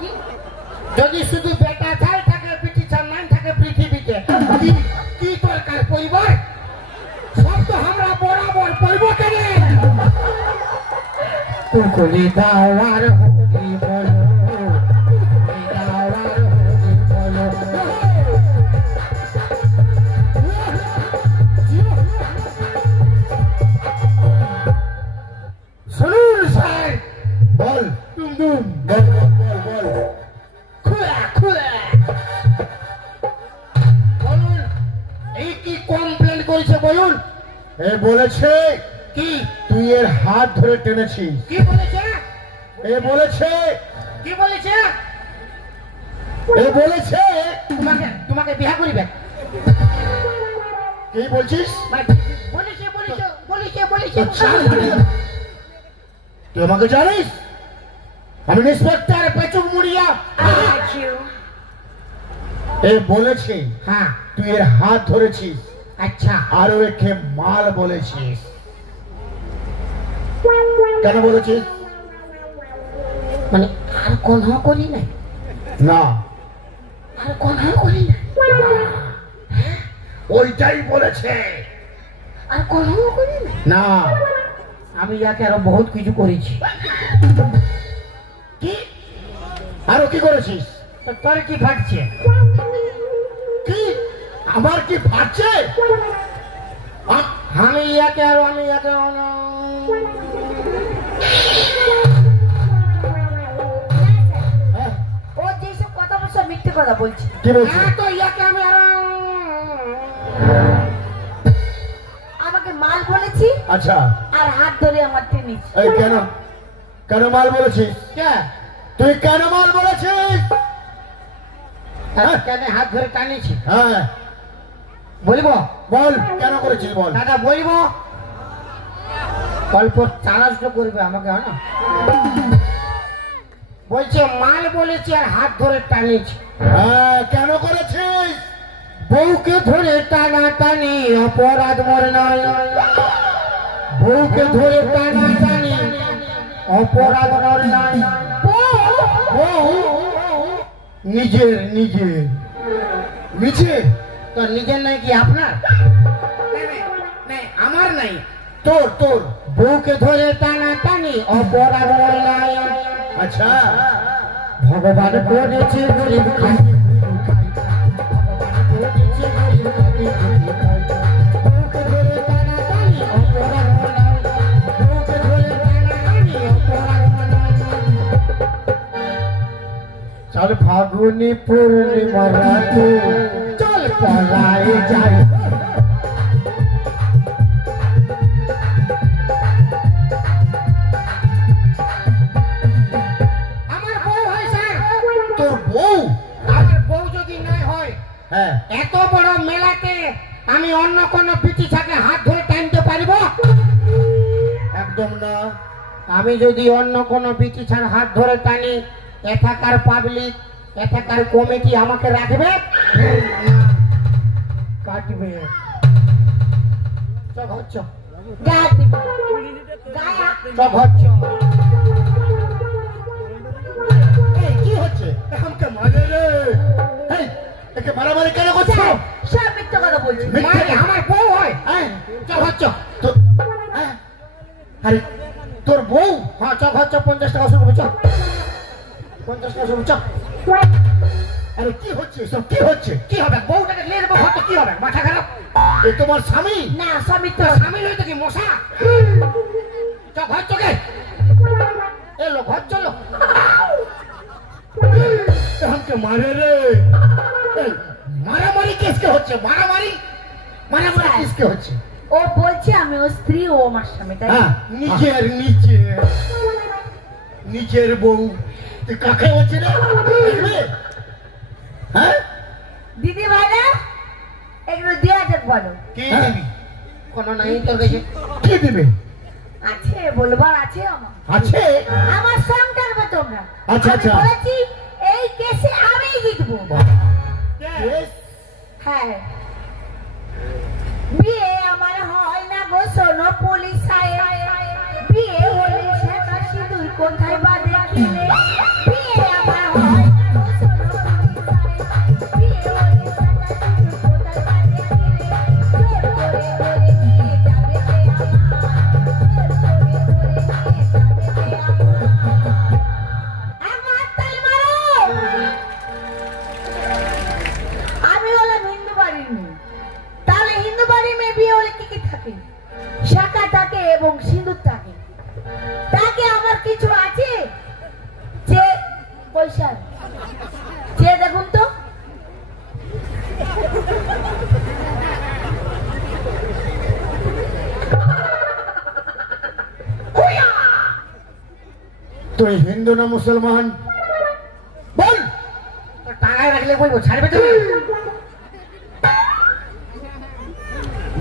কি? যদি শুধু বেটা ছাই থাকে পিঠি ছাড় নাই থাকে পৃথিবীতে, কি দরকার পরিবার? সব তো আমরা বরাবর পরিব। কেন কুকুলি দাওয়ার হরি বলো, দাওয়ার হরি বলো। শুনুন স্যার, বল বল বল বল খুলে খুলে বলুন, এই কি কমপ্লেন করেছে বলুন? এ বলেছে কি তুই এর হাত ধরে টেনেছিস। কি বলেছে? এ বলেছে কি বলেছে? এ বলেছে তোমাকে তোমাকে বিয়া করিবে? কি বলছিস? মানে বলেছে বলেছে বলেছে বলেছে। আচ্ছা, তুই আমাকে জানিস? আমি ইন্সপেক্টর পেচুক মুড়িয়া। এ বলেছে হ্যাঁ, তুই এর হাত ধরেছিস, আচ্ছা। আরো একে মাল বলেছিস। কেন বলেছিস? মানে আর কলহ করি নাই, না, আর কলহ করি নাই, ওইটাই বলেছে। আর কলহ করি নাই। না, আমি ইয়াকে আরো বহুত কিছু করেছি। কি আরো কি করেছিস? তো তোর কি ফাটছে? কি আমার কি ফাটছে? আমি ইয়াকে আরো আমি ইয়াকে হ্যাঁ, ও যেসব কথা বলছে মিথ্যে কথা বলছে। কি বলছিস? তো ইয়াকে আমি আরো আমাকে মাল বলেছি আচ্ছা, আর হাত ধরে আমার টেনেছি। এই কেন কেন মাল বলেছিস? কে তুই কেন মাল বলেছিস? কেন হাত ধরে টানিছি হ্যাঁ বলবো? বল, কেন করেছিস বল। দাদা বলবো, অল্প চালাষ্ট করবে আমাকে, হয় না? বলছে মাল বলেছি আর হাত ধরে টানিছি। হ্যাঁ, কেন করেছিস? বউকে ধরে টানা টানি অপরাধ মরে নয়, বউকে ধরে টানা টানি অপরাধ মরে নয়। বউ নিজের নিজের নিজের তো নিজের নাই কি আপনার? আমার নাই, তোর তোর বউকে ধরে টানা টানি অপরাধ মরে নয়। আচ্ছা, ভগবান করেছে গরিব খাটি, করেছে গরিব খাটি, বউকে ধরে টানা টানি অপরাধ মরে নয়, বউকে ধরে টানা টানি অপরাধ মরে নয়। চল ফাগুনি পূর্ণিমা রাতে চল পলায় যাই। আমার বউ হয় স্যার। তোর বউ? আমার বউ যদি নাই হয়, হ্যাঁ, এত বড় মেলাতে আমি অন্য কোন পিঠি ছাকে হাত ধরে টানি একদম না। আমি যদি অন্য কোনো বিটি ছাড়া হাত ধরে টানি, এথাকার পাবলিক, এথাকার কমিটি আমাকে রাখবে? কাটবে। চক হচ্ছ, গায়ে দিব গায়ে চক হচ্ছ। এই কি হচ্ছে? আমাকে মারে রে। এই, একে মারামারি কেন করছো? সব মিথ্যা কথা বলছি। মানে আমার বউ হয়? হ্যাঁ, চক হচ্ছ। হ্যাঁ। আরে তোর বউ? হ্যাঁ, চক হচ্ছ। 50 টাকা শুরু চক, 50 টাকা শুরু চক। আরে কি হচ্ছে সব? কি হচ্ছে? কি হবে? বউটাকে নিয়ে নেবো ঘরতে, কি হবে? মাথা খারাপ? এ তোমার স্বামী? না সব মিথ্যা তোর কথা। স্বামী লইতে কি মশা? চক হচ্ছ কে? এলো ঘর চলো। আমাকে মারে রে। এই, মারামারি কেসকে হচ্ছে? মারামারি মারামারি কেসকে হচ্ছে? ও বলছে আমি ওর স্ত্রী, ও আমার স্বামী, তাই না? হ্যাঁ, নিজের বউ তুই কাকে হচ্ছে রে? দেখবে? হ্যাঁ, দিদি ভাই না একটু দেওয়া যাক বলো। কি হ্যাঁ। দিবি? কোনো নাই তোর কাছে? কি দিবে? আছে বলবার আছে আমার। আছে? আমার সঙ্গ থাকবে তোমরা। আচ্ছা, আমি আচ্ছা। বলেছি এই কেসে আমি জিতবো। Yes. হ্যাঁ, বিয়ে আমার হয় না গো শোনো পুলিশ সাহেব, বিয়ে হলে সেটা সিঁদুর কোথায় বা দেখিলে, বিয়ে আমার হয় না গো শোনো পুলিশ সাহেব, বিয়ে হলে সেটা সিঁদুর কোথায় বা দেখিলে, জোর করে ধরে নিয়ে যাবে যে আমার, জোর করে ধরে নিয়ে যাবে যে আমার। আমার তালি মারো। আমি হলাম হিন্দু বাড়ির মেয়ে। তাহলে হিন্দু বাড়ির মেয়ে বিয়ে হলে কি কি থাকে? শাখা থাকে এবং সিঁদুর থাকে। তাকে আমার কিছু আছে? যে পয়সা যে দেখুন তো, তুই হিন্দু না মুসলমান? বল। তোর টাঙায় রাখলে বলবো, ছাড়বে তুমি?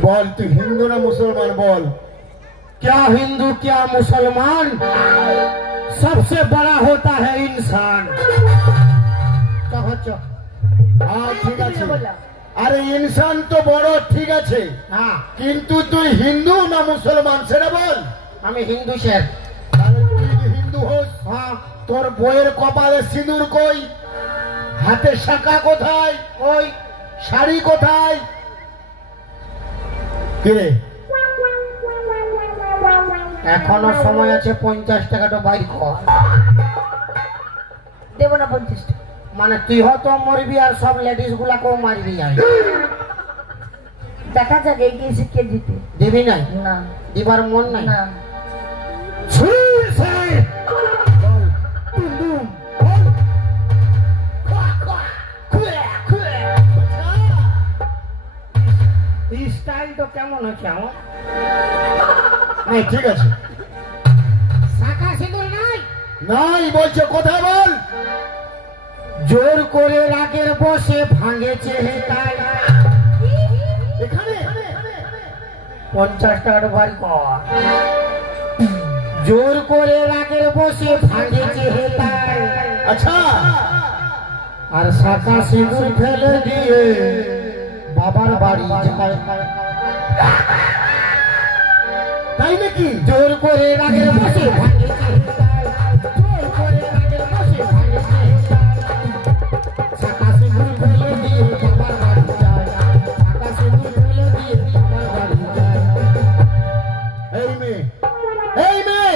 বল তুই হিন্দু না মুসলমান? বল। क्या हिंदू क्या मुसलमान, सबसे बड़ा होता है इंसान। চক হচ্ছ। হ্যাঁ, ঠিক আছে। বললাম আরে ইনসান তো বড়, ঠিক আছে, হ্যাঁ, কিন্তু তুই হিন্দু না মুসলমান সেটা বল। আমি হিন্দু স্যার। তাহলে তুই যদি হিন্দু হোস, হ্যাঁ, তোর বইয়ের কপালে সিঁদুর কই? হাতে শাঁখা কোথায়? ওই শাড়ি কোথায়? কে? এখনো সময় আছে, 50 টাকাটা বাইর কর। দেবো না 50 টাকা। মানে তুই হয়তো মরবি আর সব লেডিস গুলাকেও মারবি। যায় দেখা যাক এই কেসে কে জিতে। দিবি নাই? না দিবার মন নাই? না ছুর সাহেব। বল। বুম বুম। বল। খোয়া খোয়া। খুয়ে খুয়ে। এই স্টাইল তো কেমন হচ্ছে আমার? নাই, ঠিক আছে। শাখা সিঁদুর নাই? নাই বলছে, কোথায় বল? জোর করে রাগের বসে ভাঙেছে হেতায়। এখানে? 50 টাকাটা বাড়ি কর। জোর করে রাগের বসে ভাঙেছে হেতায়, আচ্ছা। আর শাখা সিঁদুর ফেলে দিয়ে বাবার বাড়ি যায়। তাই নাকি? জোর করে রাগের বসে ভাঙেছে হেতায়, জোর করে রাগের বসে ভাঙেছে হেতায়, শাখা সিঁদুর ফেলে দিয়ে বাবার বাড়ি যায়, শাখা সিঁদুর ফেলে দিয়ে বাবার বাড়ি যায়। এই মেয়ে, এই মেয়ে,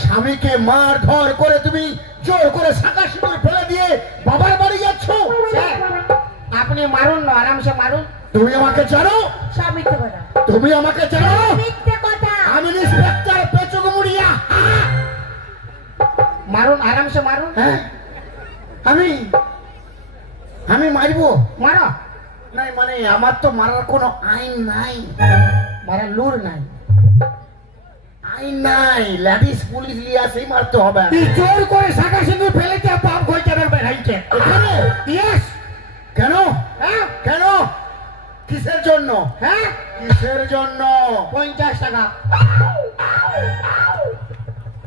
স্বামীকে মার ধর করে তুমি জোর করে শাঁখা সিঁদুর ফেলে দিয়ে বাবার বাড়ি যাচ্ছ? স্যার, আপনি মারুন না, আরামসে মারুন। তুমি আমাকে জানো? সব মিথ্যে কথা। তুমি আমাকে জানো? মিথ্যে কথা। আমি ইন্সপেক্টর পেচুক মুড়িয়া। মারুন, আরামসে মারুন। হ্যাঁ, আমি আমি মারবো? মারো। নাই মানে আমার তো মারার কোনো আইন নাই। মারার লুর নাই। আইন নাই, লেডিস পুলিশ লিয়া সেই মারতে হবে। তুই জোর করে শাখা সিঁদুর ফেলেছে, বাপ ঘর চাপের বেড়াইছে এখানে? ইয়েস। কেন? হ্যাঁ, কেন? কিসের জন্য? হ্যাঁ কিসের জন্য? 50 টাকা।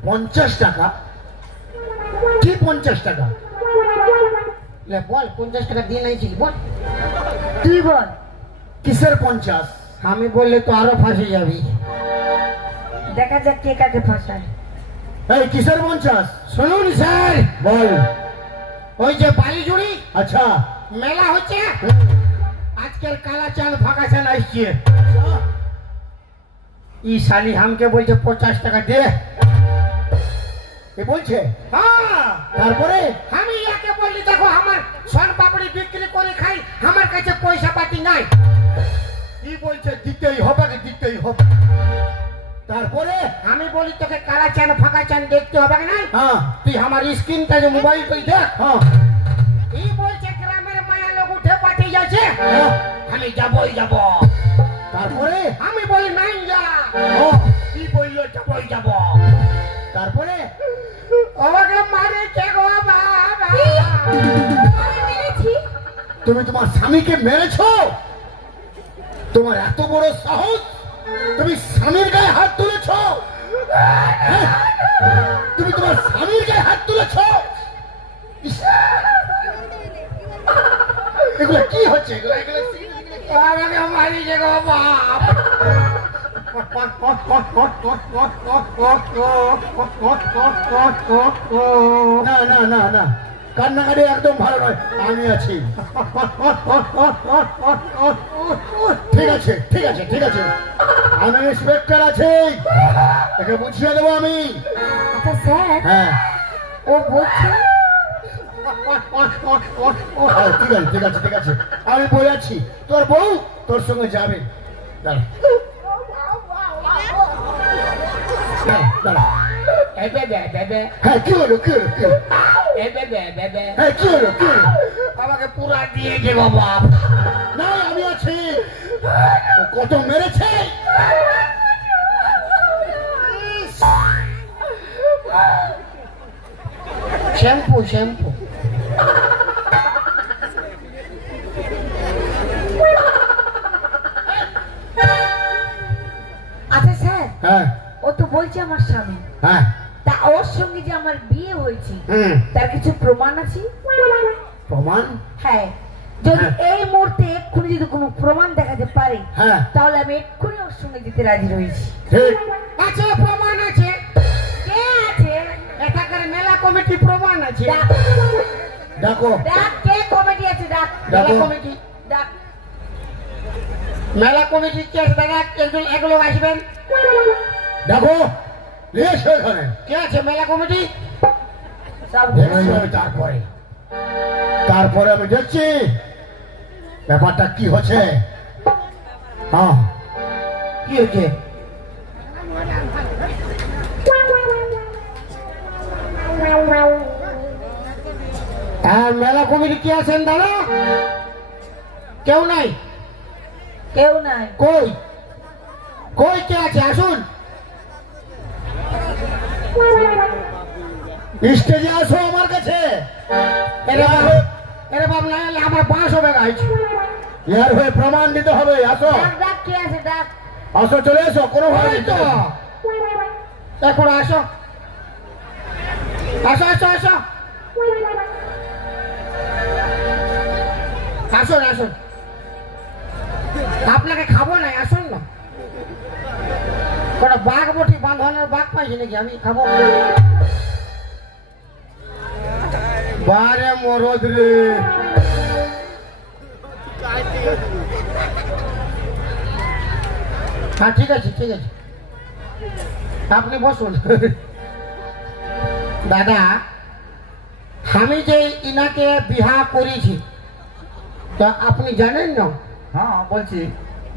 50 টাকা? কি 50 টাকা? লে বল 50 টাকা দিয়ে নাইছি বল। তুই বল। কিসের 50? আমি বললে তো আরো ফাঁসে যাবি। দেখা যাক কে কাকে ফাঁসায়। এই কিসের 50? শুনুন স্যার, বল। ওই যে বালিজুড়ি আচ্ছা। মেলা হচ্ছে, আজকের কালা চাঁদ ফাঁকা চাঁদ আসছে। ই শালি হামকে বলছে 50 টাকা দে। এ বলছে? হ্যাঁ, তারপরে? আমি ইয়াকে বললি দেখো আমার সোন পাপড়ি বিক্রি করে খাই, আমার কাছে পয়সা পাতি নাই। কি বলছে? দিতেই হবে, দিতেই হবে। তারপরে? আমি বলি তোকে কালা চাঁদ ফাঁকা চাঁদ দেখতে হবে না, হ্যাঁ তুই আমার স্ক্রিনটা যে মোবাইল তুই দেখ। হ্যাঁ এই বলছে গ্রামের মায়া লোক উঠে পাঠিয়ে যাচ্ছে, হ্যাঁ। আমি যাবই যাব। তারপরে? আমি বলি নাই যা। ও, কি বললো যাবই যাব। তারপরে? আমাকে মারেছে গো বাবা। আমি মেরেছি? তুমি তোমার স্বামীকে মেরেছো? তোমার এত বড় সাহস, তুমি স্বামীর গায়ে হাত তুলেছো? হ্যাঁ? তুমি তোমার স্বামীর গায়ে হাত তুলেছো? ইস! এগুলো কি হচ্ছে? আমাকে মারিছে গো বাপ। না না না না, কান্নাকাটি একদম ভালো নয়। আমি আছি। ঠিক আছে ঠিক আছে ঠিক আছে, আমি ইন্সপেক্টর আছি, একে বুঝিয়ে দেবো আমি। আচ্ছা স্যার, হ্যাঁ ও বলছে ঠিক আছে ঠিক আছে ঠিক আছে, আমি বলে আছি। তোর বউ তোর সঙ্গে যাবে। দাঁড়া দাঁড়া দাঁড়া। হ্যাঁ কি হলো কি হলো কি হলো? হ্যাঁ কি হলো কি হলো? আমাকে পুরা দিয়েছে গো বাপ। না আমি আছি। ও কত মেরেছে? Shampoo shampoo. আচ্ছা স্যার, হ্যাঁ ও তো বলছে আমার স্বামী, হ্যাঁ তা ওর সঙ্গে যে আমার বিয়ে হয়েছে হুম। তার কিছু প্রমাণ আছে? প্রমাণ? হ্যাঁ, যদি হ্যাঁ। এই মুহূর্তে এক্ষুনি যদি কোনো প্রমাণ দেখাতে পারে হ্যাঁ তাহলে আমি এক্ষুনি ওর সঙ্গে যেতে রাজি রয়েছি। ঠিক। আছে প্রমাণ আছে, কে আছে? এখানকার মেলা কমিটি প্রমাণ আছে। ডাক, দেখো ডাক, কে কমিটি আছে? ডাক, মেলা ডাকো। কমিটি, ডাক। মেলা কমিটি কে আছে দাদা? এগুলো আসবেন। দেখো নিয়ে এসো এখানে। কে আছে মেলা কমিটি? সব দেখছি আমি তারপরে, তারপরে আমি দেখছি ব্যাপারটা কি হচ্ছে। হ্যাঁ কি হচ্ছে? হ্যাঁ মেলা কমিটি কে আছেন দাদা? কেউ নাই? কেউ নাই। কই কই কে আছে? আসুন। স্টেজে আসো আমার কাছে। এরে বাপ না হলে আমার 500 টাকা আছে। ইয়ার হয়ে প্রমাণ দিতে হবে। আসো ডাক, ডাক, কে আছে? ডাক। আসো, চলে এসো, কোনো ভাবে ওই তো এখন আসো আসো আসো আসো আসুন আসুন। আপনাকে খাবো না, আসুন না। কোনো বাঘ বটি বাঁধানোর বাঘ পাইছি নাকি আমি খাবো? বারে মরদ রে। হ্যাঁ ঠিক আছে ঠিক আছে, আপনি বসুন। দাদা, আমি যে ইনাকে বিবাহ করেছি তা আপনি জানেন না? হ্যাঁ বলছি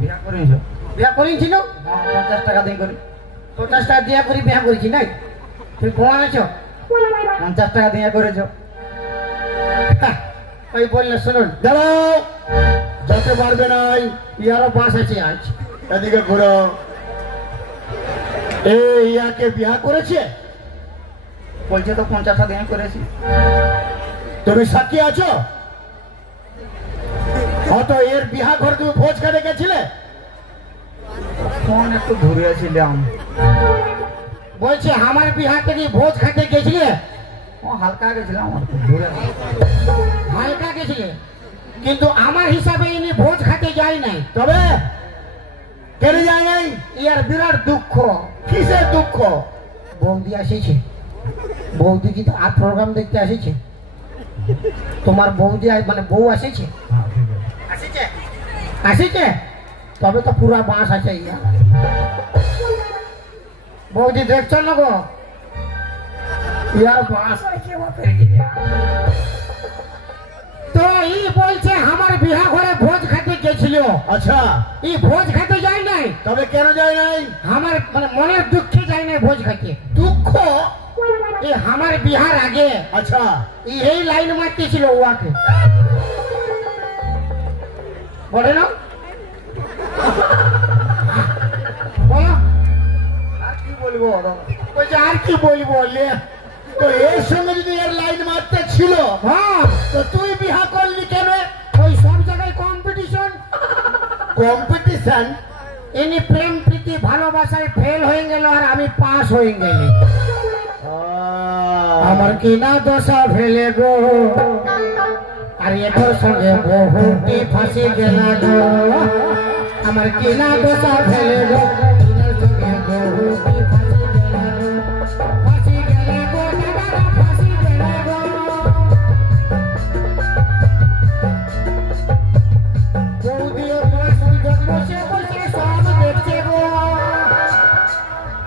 বিয়া করেছ? বিয়া করেছি না? হ্যাঁ 50 টাকা দিয়ে করি। 50 টাকা দিয়া করে বিয়া করেছি নাই? তুমি প্রমাণ আছো? 50 টাকা দিয়ে করেছ? ওই বললে শুনুন, দাঁড়াও, যেতে পারবে নাই। ইয়ারও বাস আছে আজ। এদিকে ঘুরো। এই ইয়াকে বিয়া করেছে? বলছে তো 50 টাকা দিয়ে করেছি। তুমি সাক্ষী আছো? অত এর বিহা ঘরে তুমি ভোজ খেতে গেছিলে? ফোন একটু ঘুরিয়েছিলাম। বলছে আমার বিহা থেকে ভোজ খেতে গেছিলে? ও হালকা গেছিলাম, আর কি ঘুরে হালকা গেছিলে, কিন্তু আমার হিসাবে ইনি ভোজ খেতে যায় নাই। তবে কেন যায় নাই? ইয়ার বিরাট দুঃখ। কিসের দুঃখ? বৌদি আসিছে। বৌদি কি আর প্রোগ্রাম দেখতে আসিছে? তোমার বৌদি মানে বউ আসিছে? আসিছে? আসিছে? তবে তো পুরা বাঁশ আছে ইয়া। বৌদি দেখছো না গো? ইয়ার বাঁশ আছে বাপের গিয়ে। তো ই বলছে আমার বিহা ঘরে ভোজ খেতে গেছিল। আচ্ছা, ই ভোজ খেতে যায় নাই। তবে কেন যায় নাই? আমার মানে মনের দুঃখে যায় নাই ভোজ খেতে। দুঃখ? এই আমার বিহার আগে আচ্ছা এই লাইন মারতেছিল ওয়াকে, বলে না? বলো আর কি বলবো? বলছে আর কি বলবো? তো এর সঙ্গে যদি এর লাইন মারতে ছিল, হ্যাঁ, তো তুই বিহা করলি কেন? ওই সব জায়গায় কম্পিটিশন। কম্পিটিশন? ইনি প্রেম প্রীতি ভালোবাসায় ফেল হয়ে গেল আর আমি পাস হয়ে গেলি। আমার কি না দশা ফেলে গো, আর এটার সঙ্গে বহুটি ফাঁসি গেল গো। আমার কি না দশা ফেলে গো, এটার সঙ্গে বহুটি ফাঁসি গেল গো। ফাঁসি গেল গো, দাদা ফাঁসি গেল গো। বৌদিও বসে বসে সব দেখছে গো।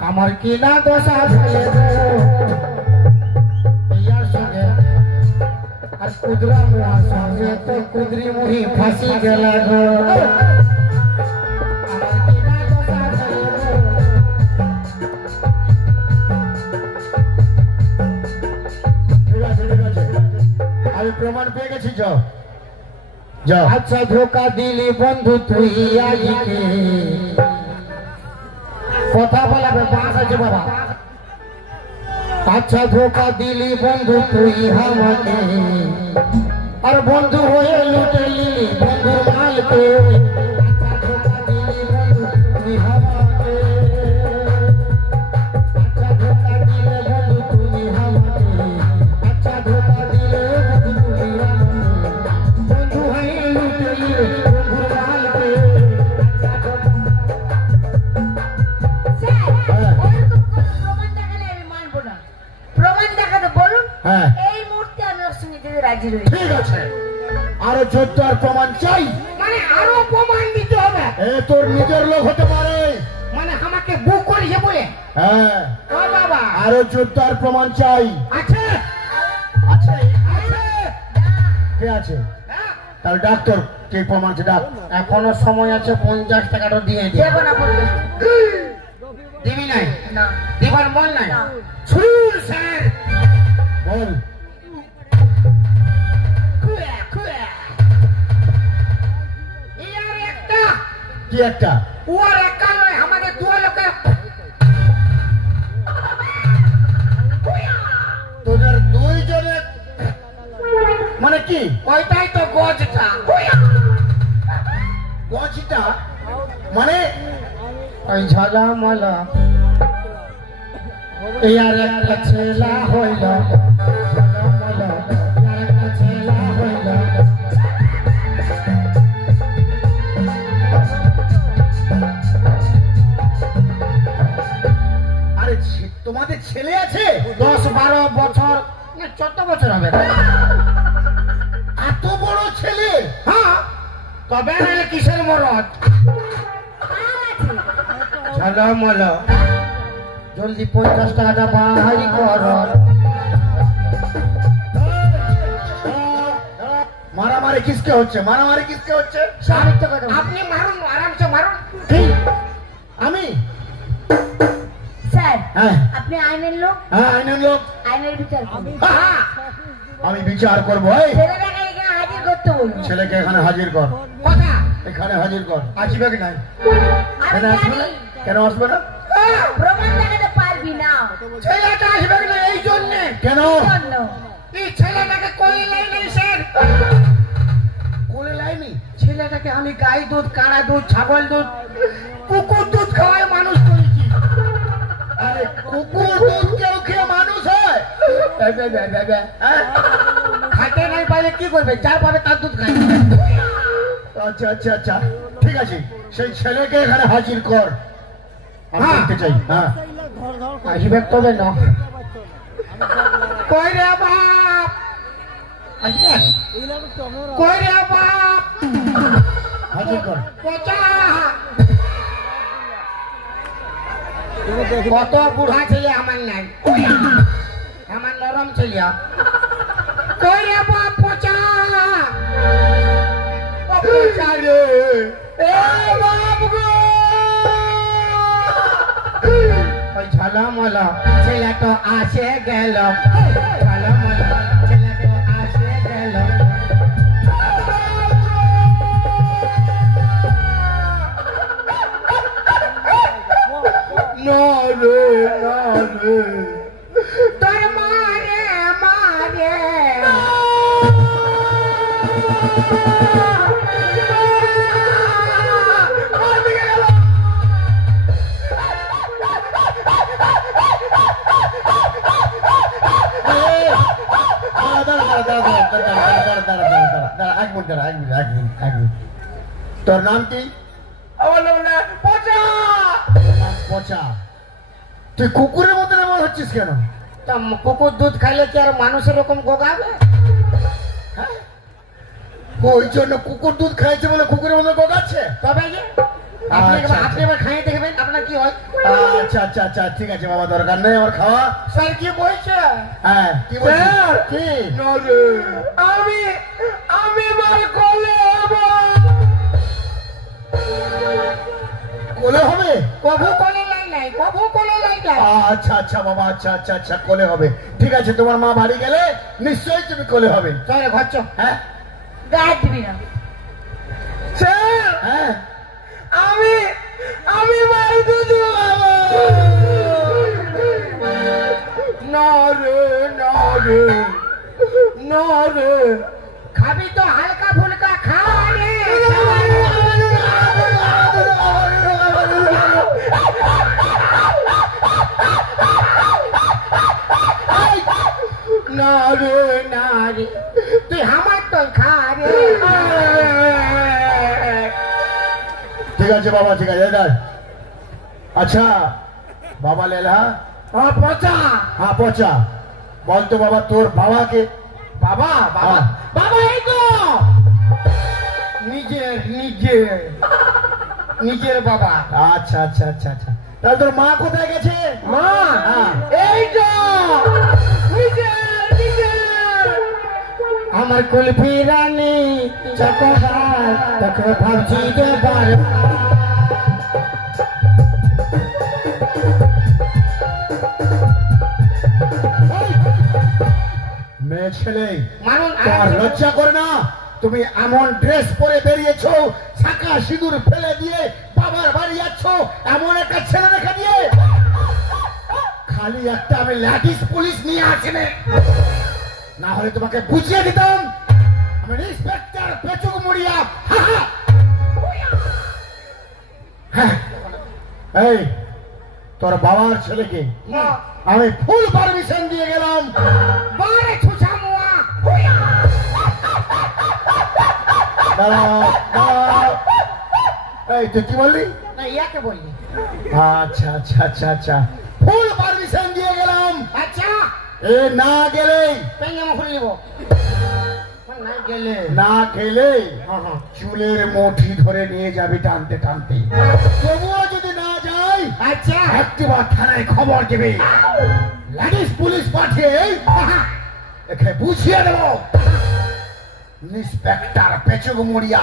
আমার কি না দশা ফেলে গো, ইয়ার সঙ্গে আর কুদরা মুহার সঙ্গে তো কুদরি মুহি ফাঁসি গেল গো। আমার কি না দশা ফেলে গো। ঠিক আছে, ঠিক আছে, আমি প্রমাণ পেয়ে গেছি। যাও যাও। আচ্ছা ধোকা দিলি বন্ধু তুই আইকে, কথা বলাবে বাস আছে বাবা। আচ্ছা ধোকা দিলি বন্ধু তুই আমাকে, আর বন্ধু হয়ে লুটে নিলি বন্ধু মালকে। আচ্ছা ধোকা দিলি বন্ধু তুই আমাকে, আচ্ছা ধোকা দিলে বন্ধু তুমি আমাকে, আচ্ছা ধোকা দিলে বন্ধু তুমি আমাকে, বন্ধু হয়ে লুটে নিলি বন্ধু মালকে। হ্যাঁ, এই মুহূর্তে আমি ওর সঙ্গে যেতে রাজি রই। ঠিক আছে, আরো জোরদার প্রমাণ চাই। মানে আরো প্রমাণ দিতে হবে। এ তোর নিজের লোক হতে পারে, মানে আমাকে বুক করেছে বলে। হ্যাঁ ও বাবা, আরো জোরদার প্রমাণ চাই। আছে আছে আছে, কে আছে? তাহলে ডাক্তার কে প্রমাণ আছে? ডাক, এখনো সময় আছে, 50 টাকাটা দিয়ে দে। দেব না বলবে দিবি নাই? না। দিবার মন নাই? না। শুনুন স্যার, বল। কি একটা? ওর একা নয়, আমাদের দু লোকের। তোদের দুইজনের মানে কি? ওইটাই তো গজটা। গজটা মানে ওই ঝালামালা। এই আর একটা ছেলা হইল, ঝালামালা আর একটা ছেলা হইল। আরে তোমাদের ছেলে আছে? 10-12 বছর না 14 বছর হবে। এত বড় ছেলে? হ্যাঁ, তবে নাহলে কিসের মরদ? ঝালামালা। জলদি 50 টাকাটা বাহারি কর। মারামারি কিসকে হচ্ছে? মারামারি কিসকে হচ্ছে? আপনি মারুন, আরামসে মারুন। ঠিক, আমি স্যার, হ্যাঁ আপনি আইনের লোক, হ্যাঁ আইনের লোক, আইনের বিচার করুন। আমি বিচার করবো। এই ছেলেটাকে এখানে হাজির করতে বলুন। ছেলেকে এখানে হাজির কর। কথা এখানে হাজির কর। আসবে কি নাই? আমি কেন আসবে না? জানি কেন আসবে না? প্রমাণ দেখাতে পারবি না। ছেলেটা আসবে কি না এই জন্য? কেন? এই ছেলেটাকে কোলে লাইনি স্যার। কোলে লাইনি? ছেলে ছেলেটাকে আমি গাই দুধ, কাঁড়া দুধ, ছাগল দুধ, কুকুর দুধ খাওয়ায় মানুষ করেছি। আরে কুকুর দুধ কেউ খেয়ে মানুষ হয়? হ্যাঁ? খাইতে নাই পাইলে কি করবে? যা পাবে তার দুধ খাই। আচ্ছা আচ্ছা আচ্ছা, ঠিক আছে, সেই ছেলেকে এখানে হাজির কর। আমি দেখতে চাই। হ্যাঁ, আসবে তবে না। কই রে বাপ? কই রে বাপ? হাজির কর। পচা কত বুড়া ছেলে আমার নাই, আমার নরম ছেলে। কই রে বাপ? পচা পচা রে, এ বাপ গো! ওই ঝালামলা ছেলে তো আসে গেল, ঝালামলা ছেলে তো আসে গেল। না রে, না রে, তোর মারে মারে। তোর নাম কি? আমার নাম না পচা। পচা, তুই কুকুরের মতো এমন হচ্ছিস কেন? তা কুকুর দুধ খাইলে কি আর মানুষের রকম গোগাবে? হ্যাঁ, ওই জন্য কুকুর দুধ খাইছে বলে কুকুরের মতো গোগাচ্ছে। তবে আপনি এবার খাইয়ে দেখবেন আপনার কি হয়। আচ্ছা আচ্ছা আচ্ছা, ঠিক আছে বাবা, দরকার নেই আমার খাওয়া। স্যার কি বলছে? হ্যাঁ, কি বলছে? কি? আমি আমি মার কোলে কোলে হবে? কবু কোলে নাই, কবু কোলে নাই। আচ্ছা আচ্ছা বাবা, আচ্ছা আচ্ছা আচ্ছা, কোলে হবে। ঠিক আছে, তোমার মা বাড়ি গেলে নিশ্চয়ই তুমি কোলে হবে। চলে ঘর চো। হ্যাঁ, গায়ে দিবি না। স্যার, হ্যাঁ, আমি আমি মার দুধ বাবা। না রে, না রে, না রে, খাবি তো হালকা ফুলকা খা রে। না রে, না রে, তুই আমার তো খা রে। ঠিক আছে বাবা, ঠিক আছে। আচ্ছা বাবা লেলা। হ্যাঁ পচা, হ্যাঁ পচা, বলতো বাবা তোর বাবাকে। বাবা বাবা বাবা, এই তো নিজের নিজের নিজের বাবা। আচ্ছা আচ্ছা আচ্ছা আচ্ছা, তাহলে তোর মা কোথায় গেছে? মা এই তো নিজের নিজের। আমার কুলফি রানী চকোবার তোকে ভাবছি দেবার। মেয়ে ছেলে, তোমার লজ্জা করে না? তুমি এমন ড্রেস পরে বেরিয়েছো, শাঁখা সিঁদুর ফেলে দিয়ে বাবার বাড়ি যাচ্ছ, এমন একটা ছেলে রেখে দিয়ে। খালি একটা আমি ল্যাডিস পুলিশ নিয়ে আসেনি, না হলে তোমাকে বুঝিয়ে দিতাম আমি ইন্সপেক্টর পেচুক মুড়িয়া। হ্যাঁ, এই তোর বাবার ছেলেকে আমি ফুল পারমিশন দিয়ে গেলাম। বারে ছুছা মুয়া। এই তুই কি বললি? না ইয়াকে বললি। আচ্ছা আচ্ছা আচ্ছা আচ্ছা, ফুল পারমিশন দিয়ে গেলাম। আচ্ছা, এ না গেলে পেঞ্জামা খুলে নিব। না গেলে, না গেলে চুলের মুঠি ধরে নিয়ে যাবি টানতে টানতে। তবুও যদি না যাই, আচ্ছা, একটিবার থানায় খবর দেবে। লেডিস পুলিশ পাঠিয়ে একে বুঝিয়ে দেব ইন্সপেক্টর পেচুক মুড়িয়া।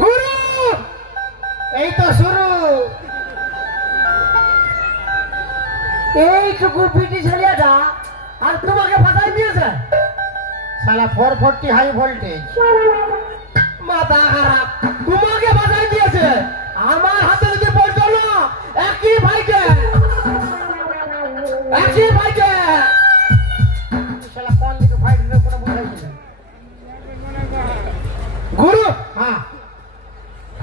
গুরু, এই তো শুরু। এইটুকু পিটি ছেলেটা আর তোমাকে ফাঁসাই দিয়েছে। শালা 440 হাই ভোল্টেজ। মাথা খারাপ, তোমাকে ফাঁসাই দিয়েছে। আমার হাতে যদি পড়তো না একই ভাইকে।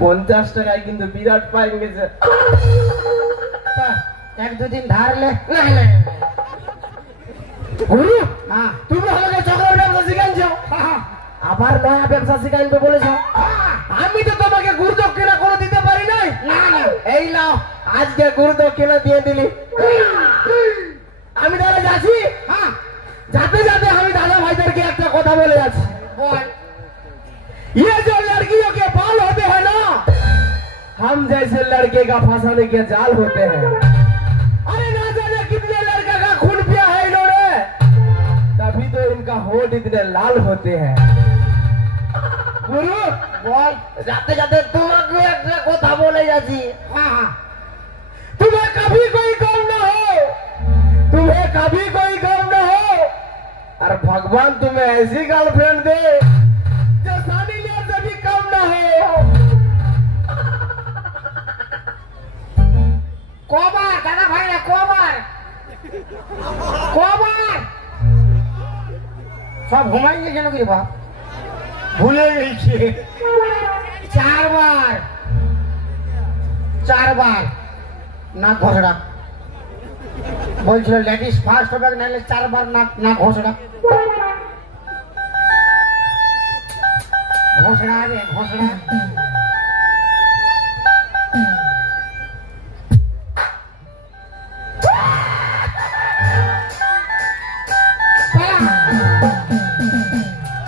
50 টাকায় কিন্তু বিরাট পাই গেছে। এক দুদিন ধারলে না না গুরু, তুমি আমাকে চকলেট ব্যবসা শিখাইছো, আবার নয়া ব্যবসা শিখাইবে বলেছো। আমি তো তোমাকে গুরু দক্ষিণা করে দিতে পারি নাই। না না, এই নাও আজকে গুরু দক্ষিণা দিয়ে দিলি। আমি তাহলে যাচ্ছি। হ্যাঁ जाते जाते हम दादा भाईदार के एक কথা বলে যাচ্ছি। बोल। ये जो लड़कियों के बाल होते हैं ना, हम जैसे लड़के का फंसाने के जाल होते हैं। अरे ना जाने कितने लड़का का खून पिया है इन्होंने, तभी तो इनका होठ इतने लाल होते हैं। गुरु बोल। जाते जाते तुम्हारे एक কথা বলে যাচ্ছি। हाँ हाँ तुम्हें कभी कोई गम न हो, तुम्हें कभी कोई गम न हो, और भगवान तुम्हें ऐसी गर्लफ्रेंड दे जो सानी लिया से भी कम न हो। कोबार दादा भाई ना कोबार कोबार सब घुमाएंगे केन की बाप भूले गई छे। 4 बार ना घोषणा বলছিল লেডিস ফার্স্ট হবে নাহলে 4 বার না না ঘোষণা ঘোষণা রে ঘোষণা।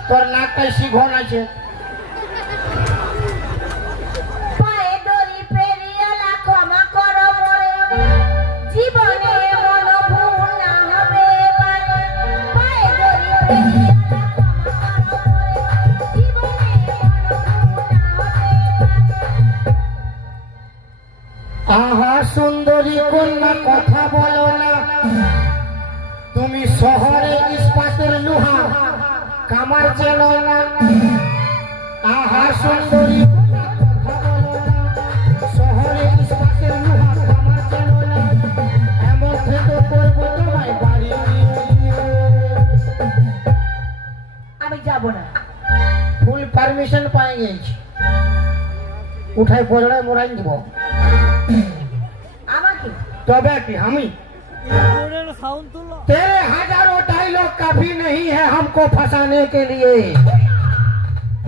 তোর নাকটা শিখন আছে। পায়ে দড়ি পেরিয়ালা ক্ষমা করো মোরে, জীবনে মন ভুল না হবে এবারে। পায়ে দড়ি পেরিয়ালা ক্ষমা করো মোরে, জীবনে মন ভুল না হবে এবারে। আহা সুন্দরী কন্যা কথা বলো না, তুমি শহরে ইস্পাতের লোহা কামার চেনো না। আহা সুন্দরী কন্যা কথা বলো না, শহরে ইস্পাতের লোহা কামার চেনো না। এমন থেকে করবো তোমায় বাড়ি আমি যাব না। ফুল পারমিশন পাই গেছি, উঠাই পড়ায় মোড়াই দিব। আমাকে তবে কি আমি तेरे हजारों डायलॉग काफी नहीं है हमको फंसाने के लिए,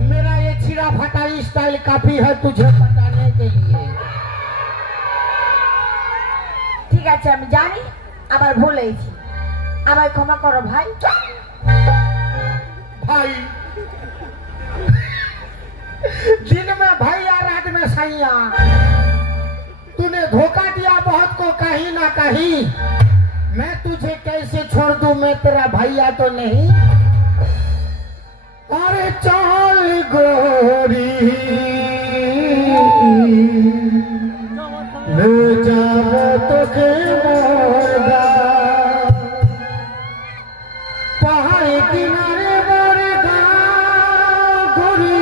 मेरा ये छिड़ा फटा स्टाइल काफी है तुझे पटाने के लिए। ঠিক আছে আমি জানি আবার ভুল হয়েছি, আমায় ক্ষমা করো ভাই। भाई दिन में भैया रात में सैया, तूने धोखा दिया बहुत को कहीं ना कहीं, मैं तुझे कैसे छोड़ दूं, मैं तेरा भैया तो नहीं। अरे चाल गोरी ले जाओ तो के मोरगा, पहाड़ किनारे मोरगा गोरी,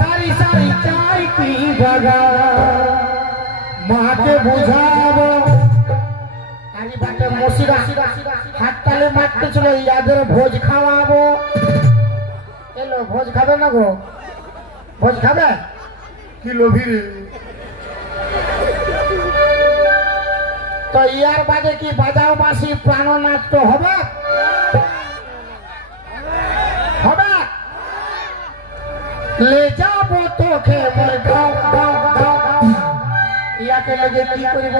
सारी सारी चाय पी बगा, माँ के बुझावो আরে বাটে মসিরা হাত তালে মারতে ছিল, ইয়াদের ভোজ খাওয়াবো। এলো ভোজ খাবে না গো, ভোজ খাবে কি লোভী রে। তো ইয়ার বাদে কি বাজাও বাসি প্রাণনাথ তো হবে হবে। ले जाबो তোকে মোর গাঁও গাঁও গাঁও গাঁও, ইয়াকে লগে কি করিব।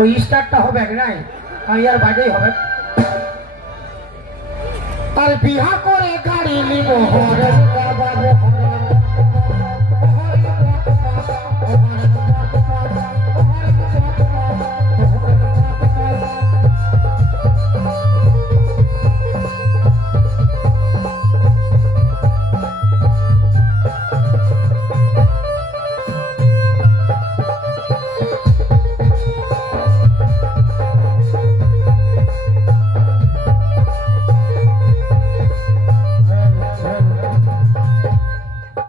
ওই স্টার্টটা হবে নাই, ইয়ার বাজেই হবে। তার বিহা করে গাড়ি নিব হরে বাবা হরে